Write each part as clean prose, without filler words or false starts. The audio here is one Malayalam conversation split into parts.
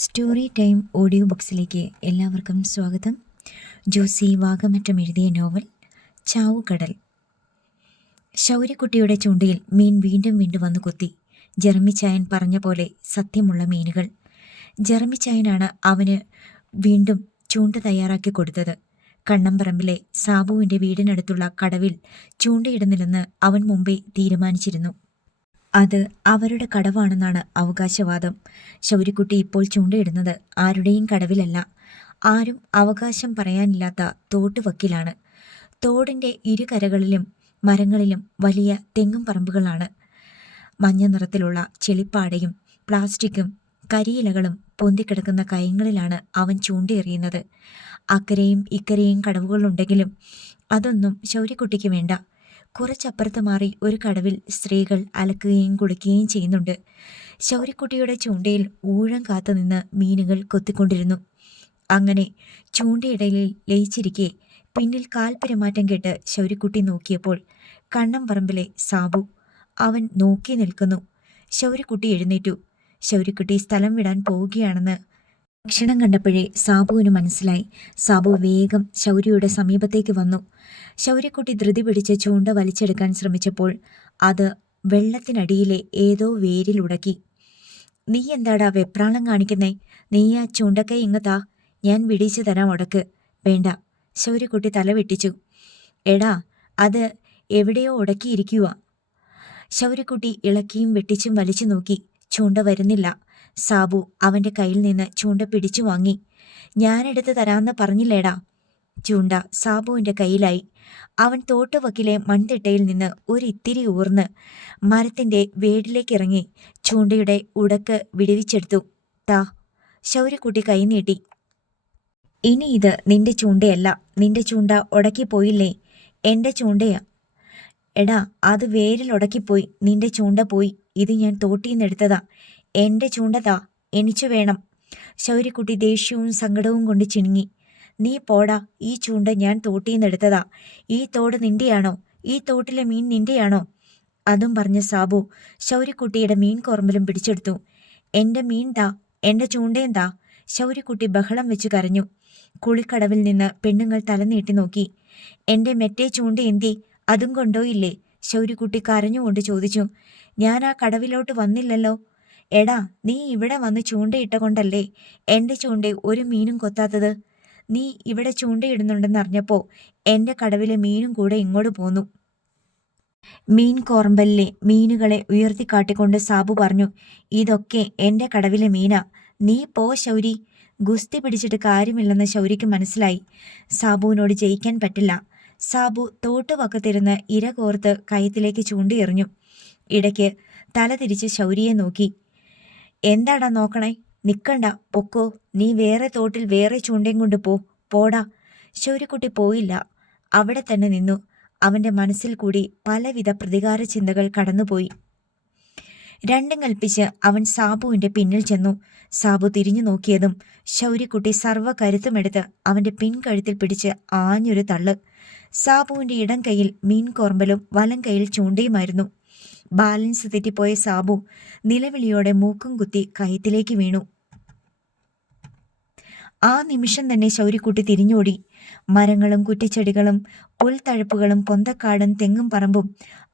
സ്റ്റോറി ടൈം ഓഡിയോ ബുക്സിലേക്ക് എല്ലാവർക്കും സ്വാഗതം. ജോസി വാഗമറ്റം എഴുതിയ നോവൽ ചാവുകടൽ. ശൗര്യക്കുട്ടിയുടെ ചൂണ്ടയിൽ മീൻ വീണ്ടും വീണ്ടും വന്നു കുത്തി. ജെറമിച്ചായൻ പറഞ്ഞ പോലെ സത്യമുള്ള മീനുകൾ. ജെറമിച്ചായനാണ് അവന് വീണ്ടും ചൂണ്ട തയ്യാറാക്കി കൊടുത്തത്. കണ്ണമ്പറമ്പിലെ സാബുവിൻ്റെ വീടിനടുത്തുള്ള കടവിൽ ചൂണ്ടയിടുന്നില്ലെന്ന് അവൻ മുമ്പേ തീരുമാനിച്ചിരുന്നു. അത് അവരുടെ കടവാണെന്നാണ് അവകാശവാദം. ശൗര്യക്കുട്ടി ഇപ്പോൾ ചൂണ്ടയിടുന്നത് ആരുടെയും കടവിലല്ല. ആരും അവകാശം പറയാനില്ലാത്ത തോട്ടുവക്കിലാണ്. തോടിൻ്റെ ഇരുകരകളിലും മരങ്ങളിലും വലിയ തെങ്ങും പറമ്പുകളാണ്. മഞ്ഞ നിറത്തിലുള്ള ചെളിപ്പാടയും പ്ലാസ്റ്റിക്കും കരിയിലകളും പൊന്തിക്കിടക്കുന്ന കയങ്ങളിലാണ് അവൻ ചൂണ്ടയെറിയുന്നത്. അക്കരെയും ഇക്കരെയും കടവുകളുണ്ടെങ്കിലും അതൊന്നും ശൗര്യക്കുട്ടിക്ക് വേണ്ട. കുറച്ചപ്പുറത്ത് മാറി ഒരു കടവിൽ സ്ത്രീകൾ അലക്കുകയും കുളിക്കുകയും ചെയ്യുന്നുണ്ട്. ശൗര്യക്കുട്ടിയുടെ ചൂണ്ടയിൽ ഊഴം കാത്തുനിന്ന് മീനുകൾ കൊത്തിക്കൊണ്ടിരുന്നു. അങ്ങനെ ചൂണ്ടയിടയിൽ ലയിച്ചിരിക്കെ പിന്നിൽ കാൽപെരുമാറ്റം കേട്ട് ശൗര്യക്കുട്ടി നോക്കിയപ്പോൾ കണ്ണമ്പറമ്പിലെ സാബു. അവൻ നോക്കി നിൽക്കുന്നു. ശൗര്യക്കുട്ടി എഴുന്നേറ്റു. ശൗര്യക്കുട്ടി സ്ഥലം വിടാൻ പോവുകയാണെന്ന് ലക്ഷണം കണ്ടപ്പോഴേ സാബുവിന് മനസ്സിലായി. സാബു വേഗം ശൗര്യയുടെ സമീപത്തേക്ക് വന്നു. ശൗര്യക്കുട്ടി ധൃതി പിടിച്ച് ചൂണ്ട വലിച്ചെടുക്കാൻ ശ്രമിച്ചപ്പോൾ അത് വെള്ളത്തിനടിയിലെ ഏതോ വേരിലുടക്കി. നീ എന്താടാ വെപ്രാളം കാണിക്കുന്നേ? നീ ആ ചൂണ്ടക്കൈ ഇങ്ങത്താ, ഞാൻ വിടിച്ചു തരാം ഉടക്ക്. വേണ്ട. ശൗര്യക്കുട്ടി തല വെട്ടിച്ചു. എടാ, അത് എവിടെയോ ഉടക്കിയിരിക്കുക. ശൗര്യക്കുട്ടി ഇളക്കിയും വെട്ടിച്ചും വലിച്ചു നോക്കി. ചൂണ്ട വരുന്നില്ല. സാബു അവൻ്റെ കയ്യിൽ നിന്ന് ചൂണ്ട പിടിച്ചു വാങ്ങി. ഞാനെടുത്ത് തരാമെന്ന് പറഞ്ഞില്ലേടാ. ചൂണ്ട സാബുവിൻ്റെ കയ്യിലായി. അവൻ തോട്ടുവക്കിലെ മൺതിട്ടയിൽ നിന്ന് ഒരിത്തിരി ഊർന്ന് മരത്തിൻ്റെ വേടിലേക്കിറങ്ങി ചൂണ്ടയുടെ ഉടക്ക് വിടുവിച്ചെടുത്തു. താ. ശൗര്യക്കുട്ടി കൈ നീട്ടി. ഇനി ഇത് നിന്റെ ചൂണ്ടയല്ല. നിന്റെ ചൂണ്ട ഉടക്കിപ്പോയില്ലേ? എൻ്റെ ചൂണ്ടയാ. എടാ, അത് വേരിൽ ഉടക്കിപ്പോയി. നിന്റെ ചൂണ്ട പോയി. ഇത് ഞാൻ തോട്ടിന്നെടുത്തതാ. എൻ്റെ ചൂണ്ടതാ, എനിച്ചു വേണം. ശൗര്യക്കുട്ടി ദേഷ്യവും സങ്കടവും കൊണ്ട് ചിണുങ്ങി. നീ പോടാ, ഈ ചൂണ്ട ഞാൻ തോട്ടിന്നെടുത്തതാ. ഈ തോട് നിന്റെയാണോ? ഈ തോട്ടിലെ മീൻ നിന്റെയാണോ? അതും പറഞ്ഞ സാബു ശൗര്യക്കുട്ടിയുടെ മീൻ കോർമ്പലും പിടിച്ചെടുത്തു. എൻ്റെ മീൻ താ, എൻ്റെ ചൂണ്ടയും താ. ശൗര്യക്കുട്ടി ബഹളം വെച്ച് കരഞ്ഞു. കുളിക്കടവിൽ നിന്ന് പെണ്ണുങ്ങൾ തലനീട്ടി നോക്കി. എൻ്റെ മെറ്റേ ചൂണ്ട എന്തി? അതും കൊണ്ടോയില്ലേ? ശൗര്യക്കുട്ടി കരഞ്ഞുകൊണ്ട് ചോദിച്ചു. ഞാൻ ആ കടവിലോട്ട് വന്നില്ലല്ലോ. എടാ, നീ ഇവിടെ വന്ന് ചൂണ്ടയിട്ട കൊണ്ടല്ലേ എൻ്റെ ചൂണ്ട ഒരു മീനും കൊത്താത്തത്. നീ ഇവിടെ ചൂണ്ടയിടുന്നുണ്ടെന്നറിഞ്ഞപ്പോൾ എൻ്റെ കടവിലെ മീനും കൂടെ ഇങ്ങോട്ട് പോന്നു. മീൻ കോർമ്പലിലെ മീനുകളെ ഉയർത്തിക്കാട്ടിക്കൊണ്ട് സാബു പറഞ്ഞു. ഇതൊക്കെ എൻ്റെ കടവിലെ മീനാ. നീ പോ ശൗരി. ഗുസ്തി പിടിച്ചിട്ട് കാര്യമില്ലെന്ന് ശൗരിക്ക് മനസ്സിലായി. സാബുവിനോട് ജയിക്കാൻ പറ്റില്ല. സാബു തോട്ടുവക്കത്തിരുന്ന് ഇര കോർത്ത് കയത്തിലേക്ക് ചൂണ്ടിയെറിഞ്ഞു. ഇടയ്ക്ക് തല തിരിച്ച് ശൗരിയെ നോക്കി. എന്താടാ നോക്കണേ? നിക്കണ്ട, പൊക്കോ. നീ വേറെ തോട്ടിൽ വേറെ ചൂണ്ടയും കൊണ്ട് പോടാ. ശൗര്യക്കുട്ടി പോയില്ല. അവിടെ തന്നെ നിന്നു. അവൻ്റെ മനസ്സിൽ കൂടി പലവിധ പ്രതികാര ചിന്തകൾ കടന്നുപോയി. രണ്ടും കൽപ്പിച്ച് അവൻ സാബുവിൻ്റെ പിന്നിൽ ചെന്നു. സാബു തിരിഞ്ഞു നോക്കിയതും ശൗര്യക്കുട്ടി സർവ്വ കരുത്തുമെടുത്ത് അവൻ്റെ പിൻകഴുത്തിൽ പിടിച്ച് ആഞ്ഞൊരു തള്ള്. സാബുവിൻ്റെ ഇടം കൈയിൽ മീൻ കോർമ്പലും വലം കൈയിൽ ചൂണ്ടയുമായിരുന്നു. ബാലൻസ് തെറ്റിപ്പോയ സാബു നിലവിളിയോടെ മൂക്കും കുത്തി കയത്തിലേക്ക് വീണു. ആ നിമിഷം തന്നെ ശൗര്യക്കുട്ടി തിരിഞ്ഞോടി. മരങ്ങളും കുറ്റിച്ചെടികളും പുൽത്തഴപ്പുകളും പൊന്തക്കാടും തെങ്ങും പറമ്പും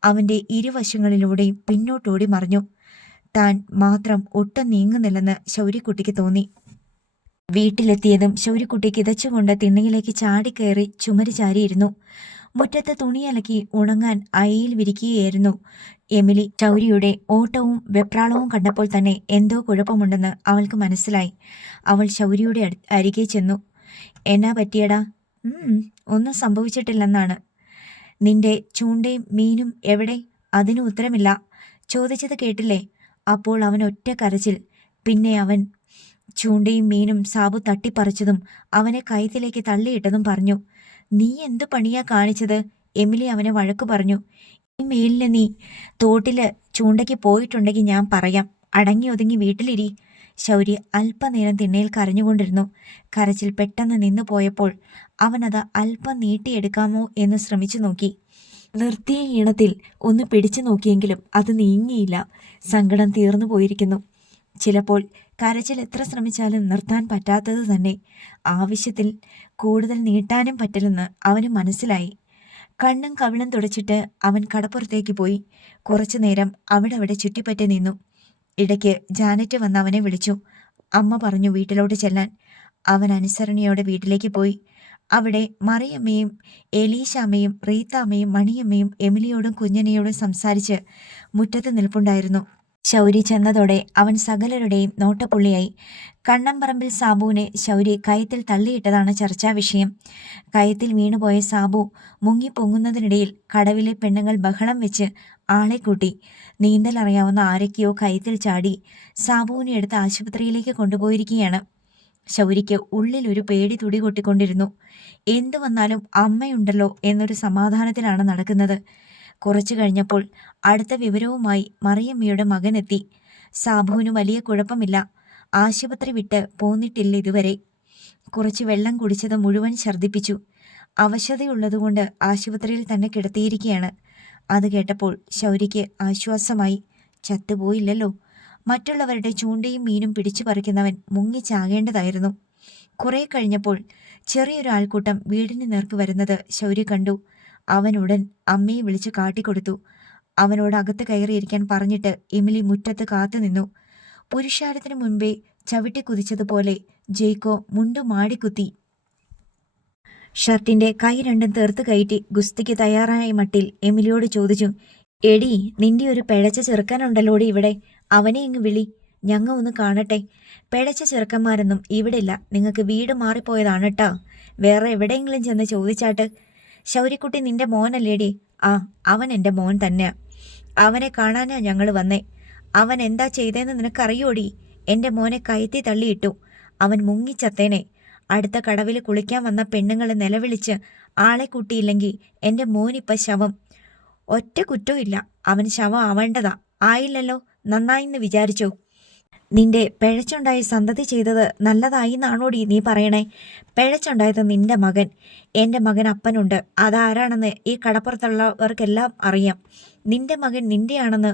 അവൻ്റെ ഇരുവശങ്ങളിലൂടെയും പിന്നോട്ടോടി മറിഞ്ഞു. താൻ മാത്രം ഒട്ടും നീങ്ങുന്നില്ലെന്ന് ശൗര്യക്കുട്ടിക്ക് തോന്നി. വീട്ടിലെത്തിയതും ശൗര്യക്കുട്ടി കിതച്ചുകൊണ്ട് തിണ്ണയിലേക്ക് ചാടിക്കയറി ചുമര് ചാരിയിരുന്നു. മുറ്റത്ത് തുണിയലക്കി ഉണങ്ങാൻ അയയിൽ വിരിക്കുകയായിരുന്നു എമിലി. ശൗര്യയുടെ ഓട്ടവും വെപ്രാളവും കണ്ടപ്പോൾ തന്നെ എന്തോ കുഴപ്പമുണ്ടെന്ന് അവൾക്ക് മനസ്സിലായി. അവൾ ശൗര്യയുടെ അരികെ ചെന്നു. എന്നാ പറ്റിയടാ? ഒന്നും സംഭവിച്ചിട്ടില്ലെന്നാണ്. നിന്റെ ചൂണ്ടയും മീനും എവിടെ? അതിന് ഉത്തരമില്ല. ചോദിച്ചത് കേട്ടില്ലേ? അപ്പോൾ അവൻ ഒറ്റ കരച്ചിൽ. പിന്നെ അവൻ ചൂണ്ടയും മീനും സാബു തട്ടിപ്പറിച്ചതും അവനെ കയത്തിലേക്ക് തള്ളിയിട്ടതും പറഞ്ഞു. നീ എന്തു പണിയാ കാണിച്ചത്? എമിലി അവനെ വഴക്കു പറഞ്ഞു. ഈ മേലിന് നീ തോട്ടില് ചൂണ്ടയ്ക്ക് പോയിട്ടുണ്ടെങ്കിൽ ഞാൻ പറയാം. അടങ്ങി ഒതുങ്ങി വീട്ടിലിരി. ശൗര്യ അല്പനേരം തിണ്ണയിൽ കരഞ്ഞുകൊണ്ടിരുന്നു. കരച്ചിൽ പെട്ടെന്ന് നിന്നു പോയപ്പോൾ അവനത് അല്പം നീട്ടിയെടുക്കാമോ എന്ന് ശ്രമിച്ചു നോക്കി. നിർത്തിയ ഈണത്തിൽ ഒന്ന് പിടിച്ചു നോക്കിയെങ്കിലും അത് നീങ്ങിയില്ല. സങ്കടം തീർന്നു പോയിരിക്കുന്നു. ചിലപ്പോൾ കരച്ചിൽ എത്ര ശ്രമിച്ചാലും നിർത്താൻ പറ്റാത്തത് തന്നെ. ആവശ്യത്തിൽ കൂടുതൽ നീട്ടാനും പറ്റില്ലെന്ന് അവന് മനസ്സിലായി. കണ്ണും കവിളും തുടച്ചിട്ട് അവൻ കടപ്പുറത്തേക്ക് പോയി. കുറച്ചു നേരം അവിടെ ചുറ്റിപ്പറ്റി നിന്നു. ഇടയ്ക്ക് ജാനറ്റ് വന്ന് അവനെ വിളിച്ചു. അമ്മ പറഞ്ഞു വീട്ടിലോട്ട് ചെല്ലാൻ. അവൻ അനുസരണയോടെ വീട്ടിലേക്ക് പോയി. അവിടെ മറിയമ്മയും എലീശാമ്മയും റീത്താമ്മയും മണിയമ്മയും എമിലിയോടും കുഞ്ഞനയോടും സംസാരിച്ച് മുറ്റത്ത് നിൽപ്പുണ്ടായിരുന്നു. ശൗരി ചെന്നതോടെ അവൻ സകലരുടെയും നോട്ടപ്പുള്ളിയായി. കണ്ണമ്പറമ്പിൽ സാബുവിനെ ശൗരി കയത്തിൽ തള്ളിയിട്ടതാണ് ചർച്ചാ വിഷയം. കയത്തിൽ വീണുപോയ സാബു മുങ്ങിപ്പൊങ്ങുന്നതിനിടയിൽ കടവിലെ പെണ്ണുങ്ങൾ ബഹളം വെച്ച് ആളെ കൂട്ടി. നീന്തൽ അറിയാവുന്ന ആരൊക്കെയോ കയത്തിൽ ചാടി സാബുവിനെ എടുത്ത് ആശുപത്രിയിലേക്ക് കൊണ്ടുപോയിരിക്കുകയാണ്. ശൗരിക്ക് ഉള്ളിലൊരു പേടി തുടികൊട്ടിക്കൊണ്ടിരുന്നു. എന്തു വന്നാലും അമ്മയുണ്ടല്ലോ എന്നൊരു സമാധാനത്തിലാണ് നടക്കുന്നത്. കുറച്ചു കഴിഞ്ഞപ്പോൾ അടുത്ത വിവരവുമായി മറിയമ്മയുടെ മകനെത്തി. സാബുവിന് വലിയ കുഴപ്പമില്ല. ആശുപത്രി വിട്ട് പോന്നിട്ടില്ല ഇതുവരെ. കുറച്ച് വെള്ളം കുടിച്ചത് മുഴുവൻ ഛർദ്ദിപ്പിച്ചു. അവശതയുള്ളതുകൊണ്ട് ആശുപത്രിയിൽ തന്നെ കിടത്തിയിരിക്കുകയാണ്. അത് കേട്ടപ്പോൾ ശൗരിക്ക് ആശ്വാസമായി. ചത്തുപോയില്ലല്ലോ. മറ്റുള്ളവരുടെ ചൂണ്ടയും മീനും പിടിച്ചു പറിക്കുന്നവൻ മുങ്ങിച്ചാകേണ്ടതായിരുന്നു. കുറെ കഴിഞ്ഞപ്പോൾ ചെറിയൊരു ആൾക്കൂട്ടം വീടിന് നേർക്ക് വരുന്നത് ശൗരി കണ്ടു. അവനുടൻ അമ്മയെ വിളിച്ച് കാട്ടിക്കൊടുത്തു. അവനോട് അകത്ത് കയറിയിരിക്കാൻ പറഞ്ഞിട്ട് എമിലി മുറ്റത്ത് കാത്തുനിന്നു. പുരുഷാരത്തിന് മുൻപേ ചവിട്ടി കുതിച്ചതുപോലെ ജെയ്ക്കോ മുണ്ടു മാടിക്കുത്തി ഷർട്ടിന്റെ കൈ രണ്ടും തീർത്ത് കയറ്റി ഗുസ്തിക്ക് തയ്യാറായ മട്ടിൽ എമിലിയോട് ചോദിച്ചു, എടി, നിന്റെ ഒരു പിഴച്ച ചെറുക്കനുണ്ടല്ലോടി ഇവിടെ. അവനെ ഇങ്ങ് വിളി, ഞങ്ങ ഒന്ന് കാണട്ടെ. പിഴച്ച ചെറുക്കന്മാരൊന്നും ഇവിടെ ഇല്ല. നിങ്ങൾക്ക് വീട് മാറിപ്പോയതാണ് കേട്ടോ. വേറെ എവിടെയെങ്കിലും ചെന്ന് ചോദിച്ചാട്ട്. ശൗരിക്കുട്ടി നിന്റെ മോനല്ലേടി? ആ, അവൻ എൻ്റെ മോൻ തന്നെയാ. അവനെ കാണാനാ ഞങ്ങൾ വന്നേ. അവൻ എന്താ ചെയ്തതെന്ന് നിനക്കറിയോടി? എൻ്റെ മോനെ കയറ്റി തള്ളിയിട്ടു. അവൻ മുങ്ങിച്ചത്തേനെ. അടുത്ത കടവിൽ കുളിക്കാൻ വന്ന പെണ്ണുങ്ങൾ നിലവിളിച്ച് ആളെ കൂട്ടിയില്ലെങ്കിൽ എൻ്റെ മോനിപ്പം ശവം. ഒറ്റ കുറ്റവും ഇല്ല. അവൻ ശവം ആവേണ്ടതാ. ആയില്ലല്ലോ, നന്നായിന്ന് വിചാരിച്ചോ? നിന്റെ പിഴച്ചുണ്ടായ സന്തതി ചെയ്തത് നല്ലതായി എന്നാണോടി നീ പറയണേ? പിഴച്ചുണ്ടായത് നിന്റെ മകൻ. എൻ്റെ മകൻ അപ്പനുണ്ട്. അതാരാണെന്ന് ഈ കടപ്പുറത്തുള്ളവർക്കെല്ലാം അറിയാം. നിന്റെ മകൻ നിന്റെയാണെന്ന്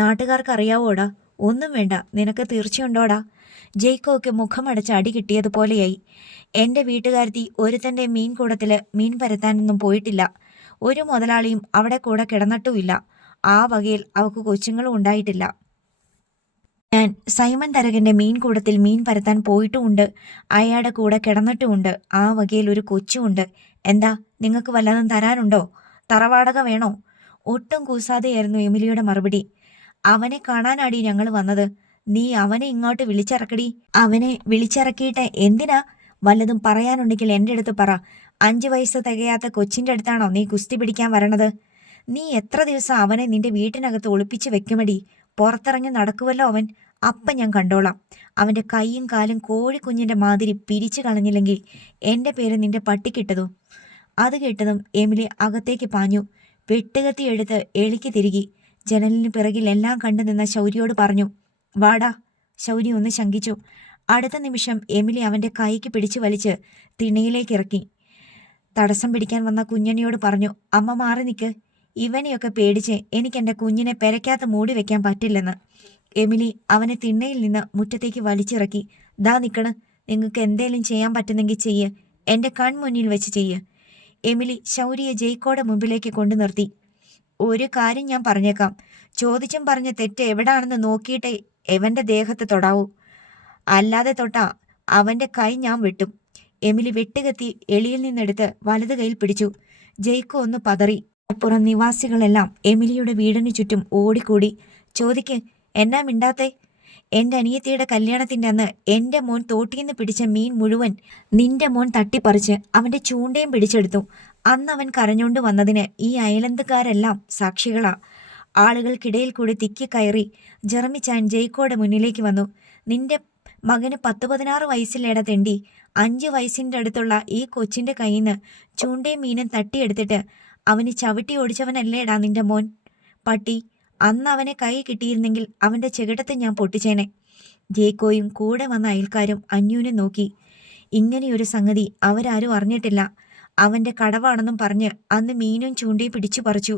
നാട്ടുകാർക്ക് അറിയാവോടാ? ഒന്നും വേണ്ട, നിനക്ക് തീർച്ചയുണ്ടോടാ? ജെയ്ക്കോയ്ക്ക് മുഖമടച്ച് അടി കിട്ടിയതുപോലെയായി. എൻ്റെ വീട്ടുകാരത്തി ഒരുത്തൻ്റെ മീൻ കൂടത്തിൽ മീൻ പരത്താനൊന്നും പോയിട്ടില്ല. ഒരു മുതലാളിയും അവിടെ കൂടെ കിടന്നിട്ടുമില്ല. ആ വകയിൽ അവൾക്ക് കൊച്ചുങ്ങളും ഉണ്ടായിട്ടില്ല. ഞാൻ സൈമൺ തരകന്റെ മീൻ കൂടത്തിൽ മീൻ പരത്താൻ പോയിട്ടുമുണ്ട്. അയാളുടെ കൂടെ കിടന്നിട്ടുമുണ്ട്. ആ വകയിൽ ഒരു കൊച്ചുമുണ്ട്. എന്താ, നിങ്ങൾക്ക് വല്ലതും തരാനുണ്ടോ? തറവാടക വേണോ? ഒട്ടും കൂസാതെയായിരുന്നു എമിലിയുടെ മറുപടി. അവനെ കാണാനാടി ഞങ്ങൾ വന്നത്. നീ അവനെ ഇങ്ങോട്ട് വിളിച്ചിറക്കടി. അവനെ വിളിച്ചിറക്കിയിട്ട് എന്തിനാ? വല്ലതും പറയാനുണ്ടെങ്കിൽ എൻ്റെ അടുത്ത് പറ. 5 വയസ്സ് തികയാത്ത കൊച്ചിൻ്റെ അടുത്താണോ നീ കുസ്തി പിടിക്കാൻ വരണത്? നീ എത്ര ദിവസം അവനെ നിന്റെ വീട്ടിനകത്ത് ഒളിപ്പിച്ച് വെക്കുമടി? പുറത്തിറങ്ങി നടക്കുമല്ലോ അവൻ. അപ്പം ഞാൻ കണ്ടോളാം. അവൻ്റെ കൈയും കാലും കോഴിക്കുഞ്ഞിൻ്റെ മാതിരി പിരിച്ചു കളഞ്ഞില്ലെങ്കിൽ എൻ്റെ പേര് നിന്റെ പട്ടിക്കിട്ടതോ? അത് കേട്ടതും എമിലി അകത്തേക്ക് പാഞ്ഞു. വെട്ടുകത്തി എടുത്ത് എളിക്ക് തിരികി. ജനലിന് പിറകിൽ എല്ലാം കണ്ടു നിന്ന ശൗരിയോട് പറഞ്ഞു, വാടാ. ശൗരി ഒന്ന് ശങ്കിച്ചു. അടുത്ത നിമിഷം എമിലി അവൻ്റെ കൈക്ക് പിടിച്ചു വലിച്ച് തിണയിലേക്ക് ഇറക്കി. തടസ്സം പിടിക്കാൻ വന്ന കുഞ്ഞനിയോട് പറഞ്ഞു, അമ്മ മാറി നിൽക്ക്. ഇവനെയൊക്കെ പേടിച്ച് എനിക്കെൻ്റെ കുഞ്ഞിനെ പെരയ്ക്കകത്ത് മൂടി വെക്കാൻ പറ്റില്ലെന്ന്. എമിലി അവനെ തിണ്ണയിൽ നിന്ന് മുറ്റത്തേക്ക് വലിച്ചിറക്കി. ദാ നിൽക്കണ്. നിങ്ങൾക്ക് എന്തേലും ചെയ്യാൻ പറ്റുന്നെങ്കിൽ ചെയ്യ്. എൻ്റെ കൺമുന്നിൽ വെച്ച് ചെയ്യ്. എമിലി ശൗരിയെ ജെയ്ക്കോയുടെ മുമ്പിലേക്ക് കൊണ്ടു നിർത്തി. ഒരു കാര്യം ഞാൻ പറഞ്ഞേക്കാം. ചോദിച്ചും പറഞ്ഞ തെറ്റ് എവിടാണെന്ന് നോക്കിയിട്ടേ എവൻ്റെ ദേഹത്ത് തൊടാവൂ. അല്ലാതെ തൊട്ടാ അവൻ്റെ കൈ ഞാൻ വെട്ടും. എമിലി വെട്ടുകത്തി എളിയിൽ നിന്നെടുത്ത് വലത് കൈയിൽ പിടിച്ചു. ജെയ്ക്കോ ഒന്ന് പതറി. അപ്പുറം നിവാസികളെല്ലാം എമിലിയുടെ വീടിന് ചുറ്റും ഓടിക്കൂടി. ചോദിക്ക്, എന്നാ മിണ്ടാത്തെ? എൻ്റെ അനിയത്തിയുടെ കല്യാണത്തിൻ്റെ അന്ന് എൻ്റെ മോൻ തോട്ടിന്ന് പിടിച്ച മീൻ മുഴുവൻ നിന്റെ മോൻ തട്ടിപ്പറിച്ച് അവൻ്റെ ചൂണ്ടയും പിടിച്ചെടുത്തു. അന്ന് അവൻ കരഞ്ഞോണ്ട് വന്നതിന് ഈ അയലന്തുകാരെല്ലാം സാക്ഷികളാ. ആളുകൾക്കിടയിൽ കൂടി തിക്കി കയറി ജെറമിച്ചാൻ ജെയ്ക്കോയുടെ മുന്നിലേക്ക് വന്നു. നിന്റെ മകന് 10-16 വയസ്സിലേട തെണ്ടി. 5 വയസ്സിൻ്റെ അടുത്തുള്ള ഈ കൊച്ചിൻ്റെ കയ്യിൽ നിന്ന് ചൂണ്ടയും മീനും തട്ടിയെടുത്തിട്ട് അവന് ചവിട്ടി ഓടിച്ചവനല്ലേടാ നിന്റെ മോൻ പട്ടി. അന്ന് അവനെ കൈ കിട്ടിയിരുന്നെങ്കിൽ അവൻ്റെ ചെകിടത്ത് ഞാൻ പൊട്ടിച്ചേനെ. ജേക്കോയും കൂടെ വന്ന അയൽക്കാരും അന്യൂനെ നോക്കി. ഇങ്ങനെയൊരു സംഗതി അവരാരും അറിഞ്ഞിട്ടില്ല. അവൻ്റെ കടവാണെന്നും പറഞ്ഞ് അന്ന് മീനും ചൂണ്ടയും പിടിച്ചു പറിച്ചു.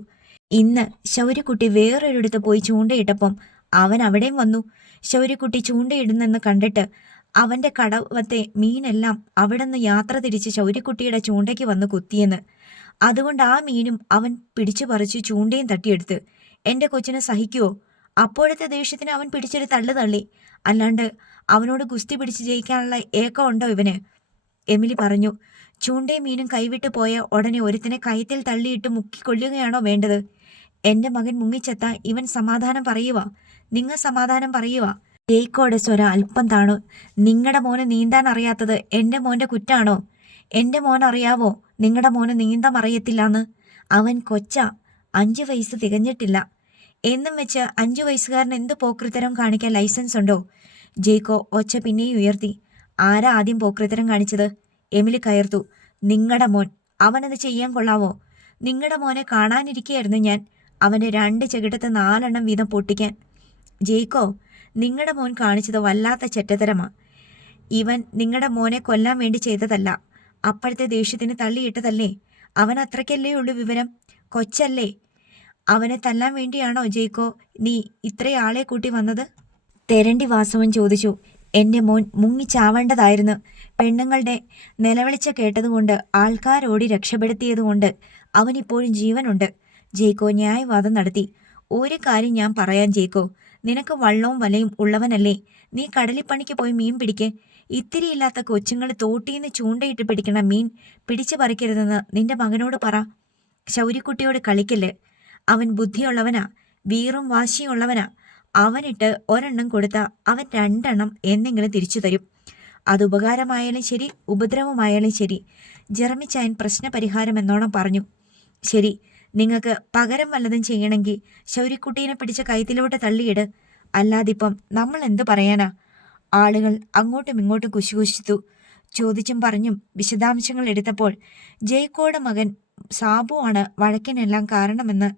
ഇന്ന് ശൗര്യക്കുട്ടി വേറൊരിടത്ത് പോയി ചൂണ്ടയിട്ടപ്പം അവൻ അവിടെയും വന്നു. ശൗര്യക്കുട്ടി ചൂണ്ടയിടുന്നെന്ന് കണ്ടിട്ട് അവൻ്റെ കടവത്തെ മീനെല്ലാം അവിടെ നിന്ന് യാത്ര തിരിച്ച് ശൗര്യക്കുട്ടിയുടെ ചൂണ്ടയ്ക്ക് വന്ന് കുത്തിയെന്ന്. അതുകൊണ്ട് ആ മീനും അവൻ പിടിച്ചു പറിച്ചു ചൂണ്ടയും തട്ടിയെടുത്ത്. എൻ്റെ കൊച്ചിനെ സഹിക്കുവോ? അപ്പോഴത്തെ ദേഷ്യത്തിന് അവൻ പിടിച്ചൊരു തള്ളു തള്ളി. അല്ലാണ്ട് അവനോട് ഗുസ്തി പിടിച്ച് ജയിക്കാനുള്ള ഏക്കം ഉണ്ടോ ഇവന്? എമിലി പറഞ്ഞു. ചൂണ്ടയും മീനും കൈവിട്ട് പോയ ഉടനെ ഒരുത്തനെ കയത്തിൽ തള്ളിയിട്ട് മുക്കിക്കൊല്ലുകയാണോ വേണ്ടത്? എൻ്റെ മകൻ മുങ്ങിച്ചെത്താൻ ഇവൻ സമാധാനം പറയുക. നിങ്ങൾ സമാധാനം പറയുക. ജയിക്കോടെ സ്വര അല്പം താണു. നിങ്ങളുടെ മോന് നീന്താൻ അറിയാത്തത് എൻ്റെ മോൻ്റെ കുറ്റാണോ? എൻ്റെ മോൻ അറിയാവോ നിങ്ങളുടെ മോന് നീന്താൻ അറിയത്തില്ലാന്ന്? അവൻ കൊച്ചാ, 5 വയസ്സ് തികഞ്ഞിട്ടില്ല. എന്നും വെച്ച് 5 വയസ്സുകാരൻ എന്ത് പോക്രിത്തരം കാണിക്കാൻ ലൈസൻസ് ഉണ്ടോ? ജെയ്ക്കോ ഒച്ച പിന്നെയും ഉയർത്തി. ആരാ ആദ്യം പോക്രിത്തരം കാണിച്ചത്? എമിലി കയർത്തു. നിങ്ങളുടെ മോൻ. അവനത് ചെയ്യാൻ കൊള്ളാവോ? നിങ്ങളുടെ മോനെ കാണാനിരിക്കുകയായിരുന്നു ഞാൻ. അവൻ്റെ 2 ചെകിടത്ത് 4 എണ്ണം വീതം പൊട്ടിക്കാൻ. ജെയ്ക്കോ, നിങ്ങളുടെ മോൻ കാണിച്ചത് വല്ലാത്ത ചെറ്റത്തരമാ. ഇവൻ നിങ്ങളുടെ മോനെ കൊല്ലാൻ വേണ്ടി ചെയ്തതല്ല. അപ്പോഴത്തെ ദേഷ്യത്തിന് തള്ളിയിട്ടതല്ലേ? അവൻ അത്രയ്ക്കല്ലേ ഉള്ളൂ വിവരം. കൊച്ചല്ലേ. അവനെ തല്ലാൻ വേണ്ടിയാണോ ജെയ്ക്കോ നീ ഇത്രയാളെ കൂട്ടി വന്നത്? തെരണ്ടി വാസവൻ ചോദിച്ചു. എൻ്റെ മോൻ മുങ്ങിച്ചാവേണ്ടതായിരുന്നു. പെണ്ണുങ്ങളുടെ നിലവിളിച്ച കേട്ടതുകൊണ്ട് ആൾക്കാരോടി രക്ഷപ്പെടുത്തിയതുകൊണ്ട് അവനിപ്പോഴും ജീവനുണ്ട്. ജെയ്ക്കോ ന്യായവാദം നടത്തി. ഒരു കാര്യം ഞാൻ പറയാൻ ജെയ്ക്കോ, നിനക്ക് വള്ളവും വലയും ഉള്ളവനല്ലേ? നീ കടലിപ്പണിക്ക് പോയി മീൻ പിടിക്ക്. ഇത്തിരിയില്ലാത്ത കൊച്ചുങ്ങൾ തോട്ടീന്ന് ചൂണ്ടയിട്ട് പിടിക്കണ മീൻ പിടിച്ചു പറിക്കരുതെന്ന് നിന്റെ മകനോട് പറ. ശൗര്യക്കുട്ടിയോട് കളിക്കല്ലേ. അവൻ ബുദ്ധിയുള്ളവനാ, വീറും വാശിയുള്ളവനാ. അവനിട്ട് ഒരെണ്ണം കൊടുത്താൽ അവൻ 2 എണ്ണം എന്നെങ്കിലും തിരിച്ചു തരും. അത് ഉപകാരമായാലും ശരി, ഉപദ്രവമായാലും ശരി. ജെറമിച്ചായൻ പ്രശ്നപരിഹാരം എന്നോണം പറഞ്ഞു. ശരി, നിങ്ങൾക്ക് പകരം വല്ലതും ചെയ്യണമെങ്കിൽ ശൗര്യക്കുട്ടീനെ പിടിച്ച കൈത്തിലോട്ട് തള്ളിയിട്. അല്ലാതിപ്പം നമ്മൾ എന്തു പറയാനാ? ആളുകൾ അങ്ങോട്ടും ഇങ്ങോട്ടും കുശുകുശിച്ചു. ചോദിച്ചും പറഞ്ഞും വിശദാംശങ്ങൾ എടുത്തപ്പോൾ ജെയ്ക്കോയുടെ മകൻ സാബു ആണ് വഴക്കിനെല്ലാം കാരണമെന്ന്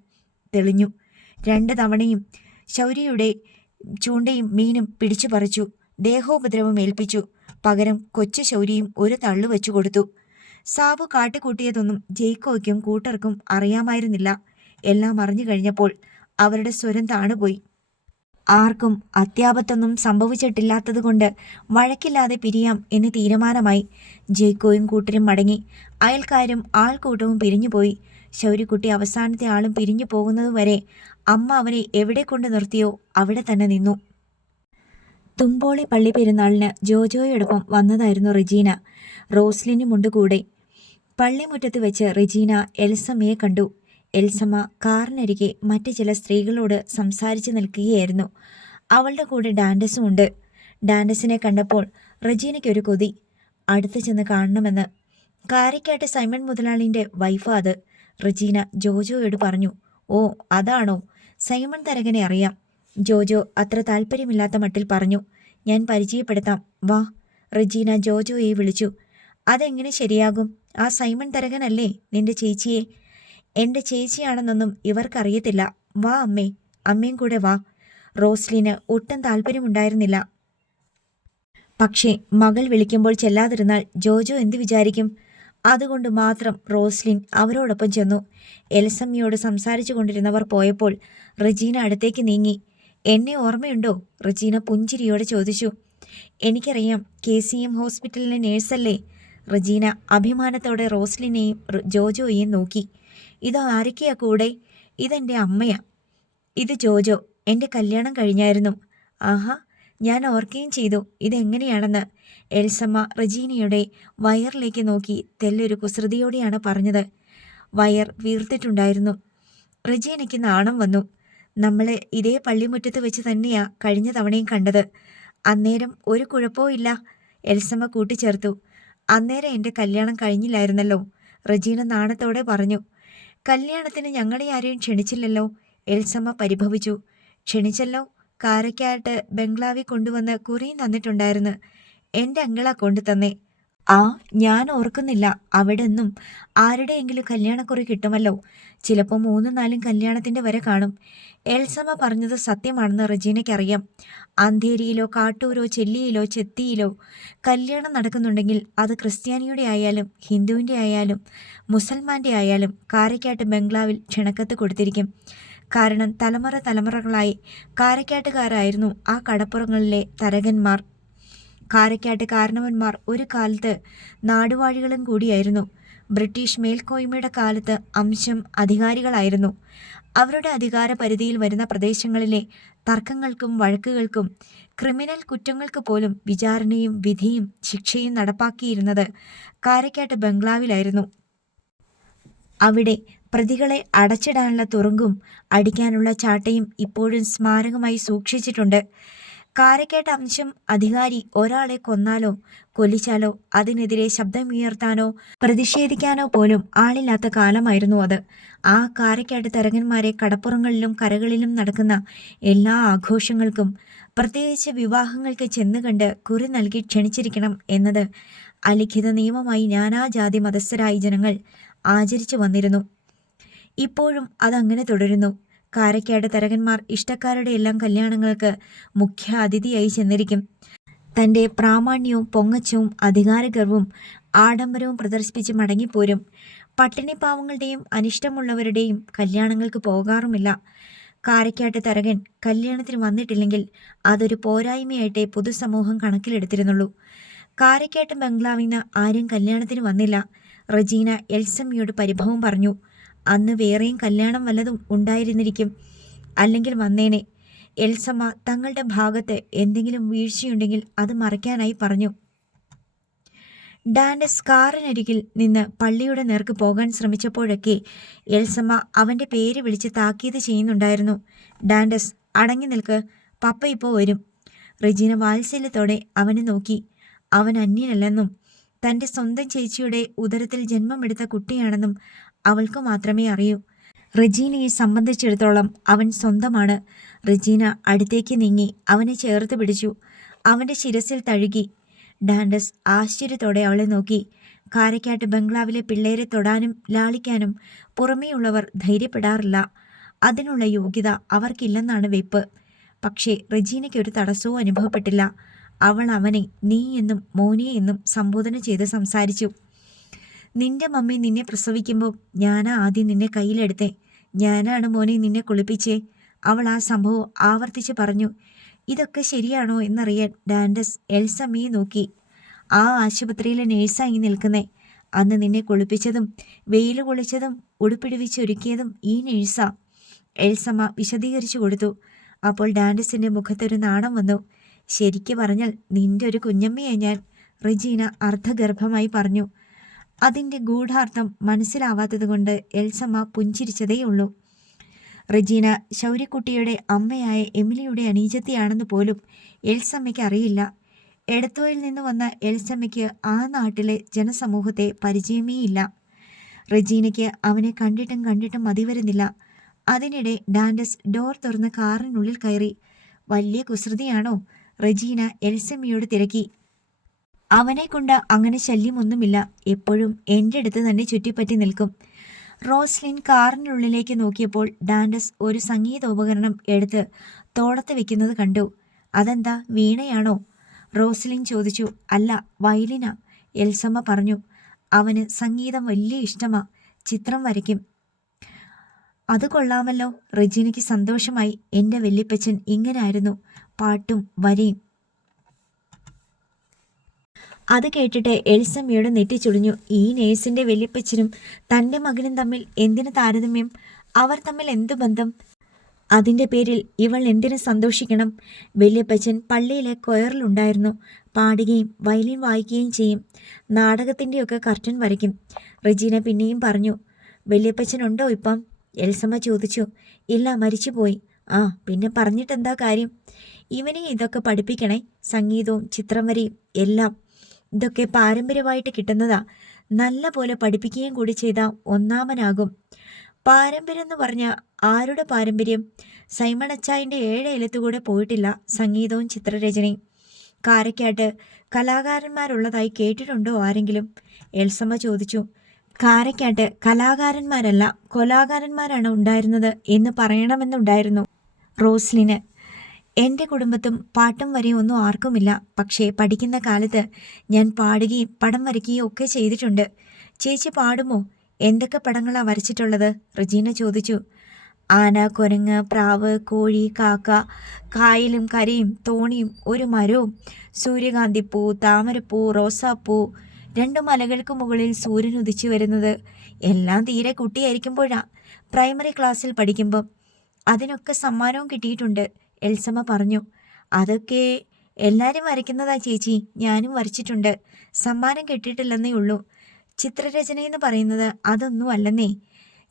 തെളിഞ്ഞു. 2 തവണയും ശൗര്യയുടെ ചൂണ്ടയും മീനും പിടിച്ചു പറിച്ചു. ദേഹോപദ്രവം ഏൽപ്പിച്ചു. പകരം കൊച്ചു ശൗര്യയും ഒരു തള്ളു വെച്ചു കൊടുത്തു. സാബു കാട്ടിക്കൂട്ടിയതൊന്നും ജെയ്ക്കോയ്ക്കും കൂട്ടർക്കും അറിയാമായിരുന്നില്ല. എല്ലാം അറിഞ്ഞു കഴിഞ്ഞപ്പോൾ അവരുടെ സ്വരം താണുപോയി. ആർക്കും അത്യാപത്തൊന്നും സംഭവിച്ചിട്ടില്ലാത്തതുകൊണ്ട് വഴക്കില്ലാതെ പിരിയാം എന്ന് തീരുമാനമായി. ജെയ്ക്കോയും കൂട്ടരും മടങ്ങി. അയൽക്കാരും ആൾക്കൂട്ടവും പിരിഞ്ഞുപോയി. ശൗര്യക്കുട്ടി അവസാനത്തെ ആളും പിരിഞ്ഞു പോകുന്നതുവരെ അമ്മ അവനെ എവിടെ കൊണ്ട് നിർത്തിയോ അവിടെ തന്നെ നിന്നു. തുമ്പോളി പള്ളി പെരുന്നാളിന് ജോജോയോടൊപ്പം വന്നതായിരുന്നു റെജീന. റോസ്ലിനുമുണ്ട് കൂടെ. പള്ളിമുറ്റത്ത് വെച്ച് റെജീന എൽസമ്മയെ കണ്ടു. എൽസമ്മ കാറിനരികെ മറ്റ് ചില സ്ത്രീകളോട് സംസാരിച്ച് നിൽക്കുകയായിരുന്നു. അവളുടെ കൂടെ ഡാൻഡസും ഉണ്ട്. ഡാൻഡസിനെ കണ്ടപ്പോൾ റെജീനയ്ക്കൊരു കൊതി. അടുത്ത് ചെന്ന് കാണണമെന്ന്. കാരിക്കാട്ട് സൈമൺ മുതലാളിൻ്റെ വൈഫാ അത്. റെജീന ജോജോയോട് പറഞ്ഞു. ഓ, അതാണോ? സൈമൺ തരകനെ അറിയാം. ജോജോ അത്ര താല്പര്യമില്ലാത്ത മട്ടിൽ പറഞ്ഞു. ഞാൻ പരിചയപ്പെടുത്താം, വാ. റെജീന ജോജോയെ വിളിച്ചു. അതെങ്ങനെ ശരിയാകും? ആ സൈമൺ തരകനല്ലേ നിന്റെ ചേച്ചിയെ? എൻ്റെ ചേച്ചിയാണെന്നൊന്നും ഇവർക്കറിയത്തില്ല. വാ അമ്മേ. അമ്മയും കൂടെ വാ. റോസ്ലിന് ഒട്ടും താല്പര്യമുണ്ടായിരുന്നില്ല. പക്ഷേ മകൾ വിളിക്കുമ്പോൾ ചെല്ലാതിരുന്നാൽ ജോജോ എന്ത് വിചാരിക്കും? അതുകൊണ്ട് മാത്രം റോസ്ലിൻ അവരോടൊപ്പം ചെന്നു. എൽസമ്മയോട് സംസാരിച്ചു കൊണ്ടിരുന്നവർ പോയപ്പോൾ റെജീന അടുത്തേക്ക് നീങ്ങി. എന്നെ ഓർമ്മയുണ്ടോ? റെജീന പുഞ്ചിരിയോടെ ചോദിച്ചു. എനിക്കറിയാം, KCM ഹോസ്പിറ്റലിലെ നേഴ്സല്ലേ? റെജീന അഭിമാനത്തോടെ റോസ്ലിനെയും ജോജോയെയും നോക്കി. ഇത് ആരൊക്കെയാ കൂടെ? ഇതെൻ്റെ അമ്മയാ. ഇത് ജോജോ. എൻ്റെ കല്യാണം കഴിഞ്ഞായിരുന്നു. ആഹാ, ഞാൻ ഓർക്കുകയും ചെയ്തു ഇതെങ്ങനെയാണെന്ന്. എൽസമ്മ റെജീനയുടെ വയറിലേക്ക് നോക്കി തെല്ലൊരു കുസൃതിയോടെയാണ് പറഞ്ഞത്. വയർ വീർത്തിട്ടുണ്ടായിരുന്നു. റെജീനയ്ക്ക് നാണം വന്നു. നമ്മൾ ഇതേ പള്ളിമുറ്റത്ത് വെച്ച് തന്നെയാ കഴിഞ്ഞ തവണയും കണ്ടത്. അന്നേരം ഒരു കുഴപ്പവും ഇല്ല. എൽസമ്മ കൂട്ടിച്ചേർത്തു. അന്നേരം എൻ്റെ കല്യാണം കഴിഞ്ഞില്ലായിരുന്നല്ലോ. റെജീന നാണത്തോടെ പറഞ്ഞു. കല്യാണത്തിന് ഞങ്ങളെ ആരെയും ക്ഷണിച്ചില്ലല്ലോ. എൽസമ്മ പരിഭവിച്ചു. ക്ഷണിച്ചല്ലോ. കാരക്കാട്ട് ബംഗ്ലാവിൽ കൊണ്ടുവന്ന് കുറിയും തന്നിട്ടുണ്ടായിരുന്നു. എൻ്റെ അങ്കിളാ കൊണ്ടു തന്നെ. ആ, ഞാൻ ഓർക്കുന്നില്ല. അവിടെ നിന്നും ആരുടെയെങ്കിലും കല്യാണക്കുറി കിട്ടുമല്ലോ. ചിലപ്പോൾ 3-4 കല്യാണത്തിൻ്റെ വരെ കാണും. എൽസമ്മ പറഞ്ഞത് സത്യമാണെന്ന് റെജീനയ്ക്കറിയാം. അന്ധേരിയിലോ കാട്ടൂരോ ചെല്ലിയിലോ ചെത്തിയിലോ കല്യാണം നടക്കുന്നുണ്ടെങ്കിൽ അത് ക്രിസ്ത്യാനിയുടെ ആയാലും ഹിന്ദുവിൻ്റെ ആയാലും മുസൽമാൻ്റെ ആയാലും കാരക്കാട്ട് ബംഗ്ലാവിൽ ക്ഷണക്കത്ത് കൊടുത്തിരിക്കും. കാരണം തലമുറകളായി കാരക്കാട്ടുകാരായിരുന്നു ആ കടപ്പുറങ്ങളിലെ തരകന്മാർ. കാരക്കാട്ട് കാരണവന്മാർ ഒരു കാലത്ത് നാടുവാഴികളും കൂടിയായിരുന്നു. ബ്രിട്ടീഷ് മേൽക്കോയ്മയുടെ കാലത്ത് അംശം അധികാരികളായിരുന്നു. അവരുടെ അധികാര പരിധിയിൽ വരുന്ന പ്രദേശങ്ങളിലെ തർക്കങ്ങൾക്കും വഴക്കുകൾക്കും ക്രിമിനൽ കുറ്റങ്ങൾക്ക് പോലും വിചാരണയും വിധിയും ശിക്ഷയും നടപ്പാക്കിയിരുന്നത് കാരക്കാട്ട് ബംഗ്ലാവിലായിരുന്നു. അവിടെ പ്രതികളെ അടച്ചിടാനുള്ള തുറുങ്കും അടിക്കാനുള്ള ചാട്ടയും ഇപ്പോഴും സ്മാരകമായി സൂക്ഷിച്ചിട്ടുണ്ട്. കാരക്കാട്ട് അംശം അധികാരി ഒരാളെ കൊന്നാലോ കൊല്ലിച്ചാലോ അതിനെതിരെ ശബ്ദമുയർത്താനോ പ്രതിഷേധിക്കാനോ പോലും ആളില്ലാത്ത കാലമായിരുന്നു അത്. ആ കാരക്കാട്ട് തരകന്മാരെ കടപ്പുറങ്ങളിലും കരകളിലും നടക്കുന്ന എല്ലാ ആഘോഷങ്ങൾക്കും, പ്രത്യേകിച്ച് വിവാഹങ്ങൾക്ക് ചെന്ന് കണ്ട് കുറി നൽകി ക്ഷണിച്ചിരിക്കണം എന്നത് അലിഖിത നിയമമായി നാനാജാതി മതസ്ഥരായ ജനങ്ങൾ ആചരിച്ചു വന്നിരുന്നു. ഇപ്പോഴും അതങ്ങനെ തുടരുന്നു. കാരക്കാട് തരകന്മാർ ഇഷ്ടക്കാരുടെ എല്ലാം കല്യാണങ്ങൾക്ക് മുഖ്യ അതിഥിയായി ചെന്നിരിക്കും. തൻ്റെ പ്രാമാണ്യവും പൊങ്ങച്ചവും അധികാരഗർവും ആഡംബരവും പ്രദർശിപ്പിച്ച് മടങ്ങിപ്പോരും. പട്ടിണിപ്പാവങ്ങളുടെയും അനിഷ്ടമുള്ളവരുടെയും കല്യാണങ്ങൾക്ക് പോകാറുമില്ല. കാരക്കാട്ട് തരകൻ കല്യാണത്തിന് വന്നിട്ടില്ലെങ്കിൽ അതൊരു പോരായ്മയായിട്ടേ പൊതുസമൂഹം കണക്കിലെടുത്തിരുന്നുള്ളൂ. കാരക്കാട്ട് ബംഗ്ലാവിന്ന് ആരും കല്യാണത്തിന് വന്നില്ല. റജീന എൽസമ്മയോട് പരിഭവം പറഞ്ഞു. അന്ന് വേറെയും കല്യാണം വല്ലതും ഉണ്ടായിരുന്നിരിക്കും, അല്ലെങ്കിൽ വന്നേനെ. എൽസമ്മ തങ്ങളുടെ ഭാഗത്ത് എന്തെങ്കിലും വീഴ്ചയുണ്ടെങ്കിൽ അത് മറയ്ക്കാനായി പറഞ്ഞു. ഡാൻഡസ് കാറിനരികിൽ നിന്ന് പള്ളിയുടെ നേർക്ക് പോകാൻ ശ്രമിച്ചപ്പോഴൊക്കെ എൽസമ്മ അവൻ്റെ പേര് വിളിച്ച് താക്കീത് ചെയ്യുന്നുണ്ടായിരുന്നു. ഡാൻഡസ്, അടങ്ങി നിൽക്ക്, പപ്പ ഇപ്പോൾ വരും. റജീന വാത്സല്യത്തോടെ അവനെ നോക്കി. അവൻ അന്യനല്ലെന്നും തൻ്റെ സ്വന്തം ചേച്ചിയുടെ ഉദരത്തിൽ ജന്മമെടുത്ത കുട്ടിയാണെന്നും അവൾക്ക് മാത്രമേ അറിയൂ. റജീനയെ സംബന്ധിച്ചിടത്തോളം അവൻ സ്വന്തമാണ്. റജീന അടുത്തേക്ക് നീങ്ങി അവനെ ചേർത്ത് പിടിച്ചു. അവൻ്റെ ശിരസിൽ തഴുകി. ഡാൻഡസ് ആശ്ചര്യത്തോടെ അവളെ നോക്കി. കാരക്കാട്ട് ബംഗ്ലാവിലെ പിള്ളേരെ തൊടാനും ലാളിക്കാനും പുറമേയുള്ളവർ ധൈര്യപ്പെടാറില്ല. അതിനുള്ള യോഗ്യത അവർക്കില്ലെന്നാണ് വെപ്പ്. പക്ഷേ റജീനയ്ക്ക് ഒരു തടസ്സവും അനുഭവപ്പെട്ടില്ല. അവൾ അവനെ നീ എന്നും മോനെ എന്നും സംബോധന ചെയ്ത് സംസാരിച്ചു. നിന്റെ മമ്മി നിന്നെ പ്രസവിക്കുമ്പോൾ ഞാനാ ആദ്യം നിന്നെ കയ്യിലെടുത്തേ. ഞാനാണ് മോനെ നിന്നെ കുളിപ്പിച്ചേ. അവൾ ആ സംഭവം ആവർത്തിച്ച് പറഞ്ഞു. ഇതൊക്കെ ശരിയാണോ എന്നറിയാൻ ഡാൻഡസ് എൽസമ്മയെ നോക്കി. ആ ആശുപത്രിയിലെ നേഴ്സായി നിൽക്കുന്നേ. അന്ന് നിന്നെ കുളിപ്പിച്ചതും വെയിൽ കൊള്ളിച്ചതും ഉടുപ്പിടിവിച്ചൊരുക്കിയതും ഈ നേഴ്സാ. എൽസമ്മ വിശദീകരിച്ചു കൊടുത്തു. അപ്പോൾ ഡാൻഡസിൻ്റെ മുഖത്തൊരു നാണം വന്നു. ശരിക്കു പറഞ്ഞാൽ നിന്റെ ഒരു കുഞ്ഞമ്മയെ ഞാൻ, റജീന അർദ്ധഗർഭമായി പറഞ്ഞു. അതിൻ്റെ ഗൂഢാർത്ഥം മനസ്സിലാവാത്തതുകൊണ്ട് എൽസമ്മ പുഞ്ചിരിച്ചതേയുള്ളൂ. റജീന ശൗര്യക്കുട്ടിയുടെ അമ്മയായ എമിലിയുടെ അനീജത്തിയാണെന്ന് പോലും എൽസമ്മയ്ക്ക് അറിയില്ല. എടത്തുവയിൽ നിന്ന് വന്ന എൽസമ്മയ്ക്ക് ആ നാട്ടിലെ ജനസമൂഹത്തെ പരിചയമേയില്ല. റജീനയ്ക്ക് അവനെ കണ്ടിട്ടും മതി വരുന്നില്ല. അതിനിടെ ഡാൻഡസ് ഡോർ തുറന്ന് കാറിനുള്ളിൽ കയറി. വലിയ കുസൃതിയാണോ? റജീന എൽസമ്മയോട് തിരക്കി. അവനെ കൊണ്ട് അങ്ങനെ ശല്യമൊന്നുമില്ല. എപ്പോഴും എൻ്റെ അടുത്ത് തന്നെ ചുറ്റിപ്പറ്റി നിൽക്കും. റോസ്ലിൻ കാറിനുള്ളിലേക്ക് നോക്കിയപ്പോൾ ഡാൻഡസ് ഒരു സംഗീതോപകരണം എടുത്ത് തോളത്ത് വെക്കുന്നത് കണ്ടു. അതെന്താ, വീണയാണോ? റോസ്ലിൻ ചോദിച്ചു. അല്ല, വയലിനാ, എൽസമ്മ പറഞ്ഞു. അവന് സംഗീതം വലിയ ഇഷ്ടമാ, ചിത്രം വരയ്ക്കും. അത് കൊള്ളാമല്ലോ. റജീനയ്ക്ക് സന്തോഷമായി. എൻ്റെ വല്യപ്പച്ചൻ ഇങ്ങനായിരുന്നു, പാട്ടും വരയും. അത് കേട്ടിട്ട് എൽസമ്മയോട് നെറ്റിച്ചുളിഞ്ഞു. ഈ നേഴ്സിൻ്റെ വല്യപ്പച്ചനും തൻ്റെ മകനും തമ്മിൽ എന്തിനു താരതമ്യം? അവർ തമ്മിൽ എന്തു ബന്ധം? അതിൻ്റെ പേരിൽ ഇവൾ എന്തിനു സന്തോഷിക്കണം? വല്യപ്പച്ചൻ പള്ളിയിലെ കൊയറിലുണ്ടായിരുന്നു. പാടുകയും വയലിൻ വായിക്കുകയും ചെയ്യും. നാടകത്തിൻ്റെയൊക്കെ കർട്ടൻ വരയ്ക്കും. റജീന പിന്നെയും പറഞ്ഞു. വല്യപ്പച്ചനുണ്ടോ ഇപ്പം? എൽസമ്മ ചോദിച്ചു. ഇല്ല, മരിച്ചുപോയി. ആ, പിന്നെ പറഞ്ഞിട്ടെന്താ കാര്യം? ഇവനെ ഇതൊക്കെ പഠിപ്പിക്കണേ, സംഗീതവും ചിത്രം വരയും എല്ലാം. ഇതൊക്കെ പാരമ്പര്യമായിട്ട് കിട്ടുന്നതാ. നല്ല പോലെ പഠിപ്പിക്കുകയും കൂടി ചെയ്താൽ ഒന്നാമനാകും. പാരമ്പര്യം എന്ന് പറഞ്ഞാൽ ആരുടെ പാരമ്പര്യം? സൈമൺ അച്ചായൻ്റെ 7 എഴുത്തുകൂടെ പോയിട്ടില്ല സംഗീതവും ചിത്രരചനയും. കാരക്കാട്ട് കലാകാരന്മാരുള്ളതായി കേട്ടിട്ടുണ്ടോ ആരെങ്കിലും? എൽസമ്മ ചോദിച്ചു. കാരക്കാട്ട് കലാകാരന്മാരല്ല, കൊലാകാരന്മാരാണ് ഉണ്ടായിരുന്നത് എന്ന് പറയണമെന്നുണ്ടായിരുന്നു റോസ്ലിന്. എൻ്റെ കുടുംബത്തും പാട്ടും വരെയും ഒന്നും ആർക്കുമില്ല. പക്ഷേ പഠിക്കുന്ന കാലത്ത് ഞാൻ പാടുകയും പടം വരയ്ക്കുകയും ഒക്കെ ചെയ്തിട്ടുണ്ട്. ചേച്ചി പാടുമോ? എന്തൊക്കെ പടങ്ങളാണ് വരച്ചിട്ടുള്ളത്? റജീന ചോദിച്ചു. ആന, കുരങ്ങ്, പ്രാവ്, കോഴി, കാക്ക, കായലും കരയും തോണിയും ഒരു മരവും, സൂര്യകാന്തിപ്പൂ, താമരപ്പൂ, റോസാപ്പൂ, 2 മലകൾക്ക് മുകളിൽ സൂര്യൻ ഉദിച്ചു വരുന്നത്, എല്ലാം തീരെ കുട്ടിയായിരിക്കുമ്പോഴാ. പ്രൈമറി ക്ലാസ്സിൽ പഠിക്കുമ്പം. അതിനൊക്കെ സമ്മാനവും കിട്ടിയിട്ടുണ്ട്, എൽസമ്മ പറഞ്ഞു. അതൊക്കെ എല്ലാവരും വരയ്ക്കുന്നതാ ചേച്ചി, ഞാനും വരച്ചിട്ടുണ്ട്. സമ്മാനം കിട്ടിയിട്ടില്ലെന്നേ ഉള്ളൂ. ചിത്രരചനയെന്ന് പറയുന്നത് അതൊന്നും അല്ലെന്നേ.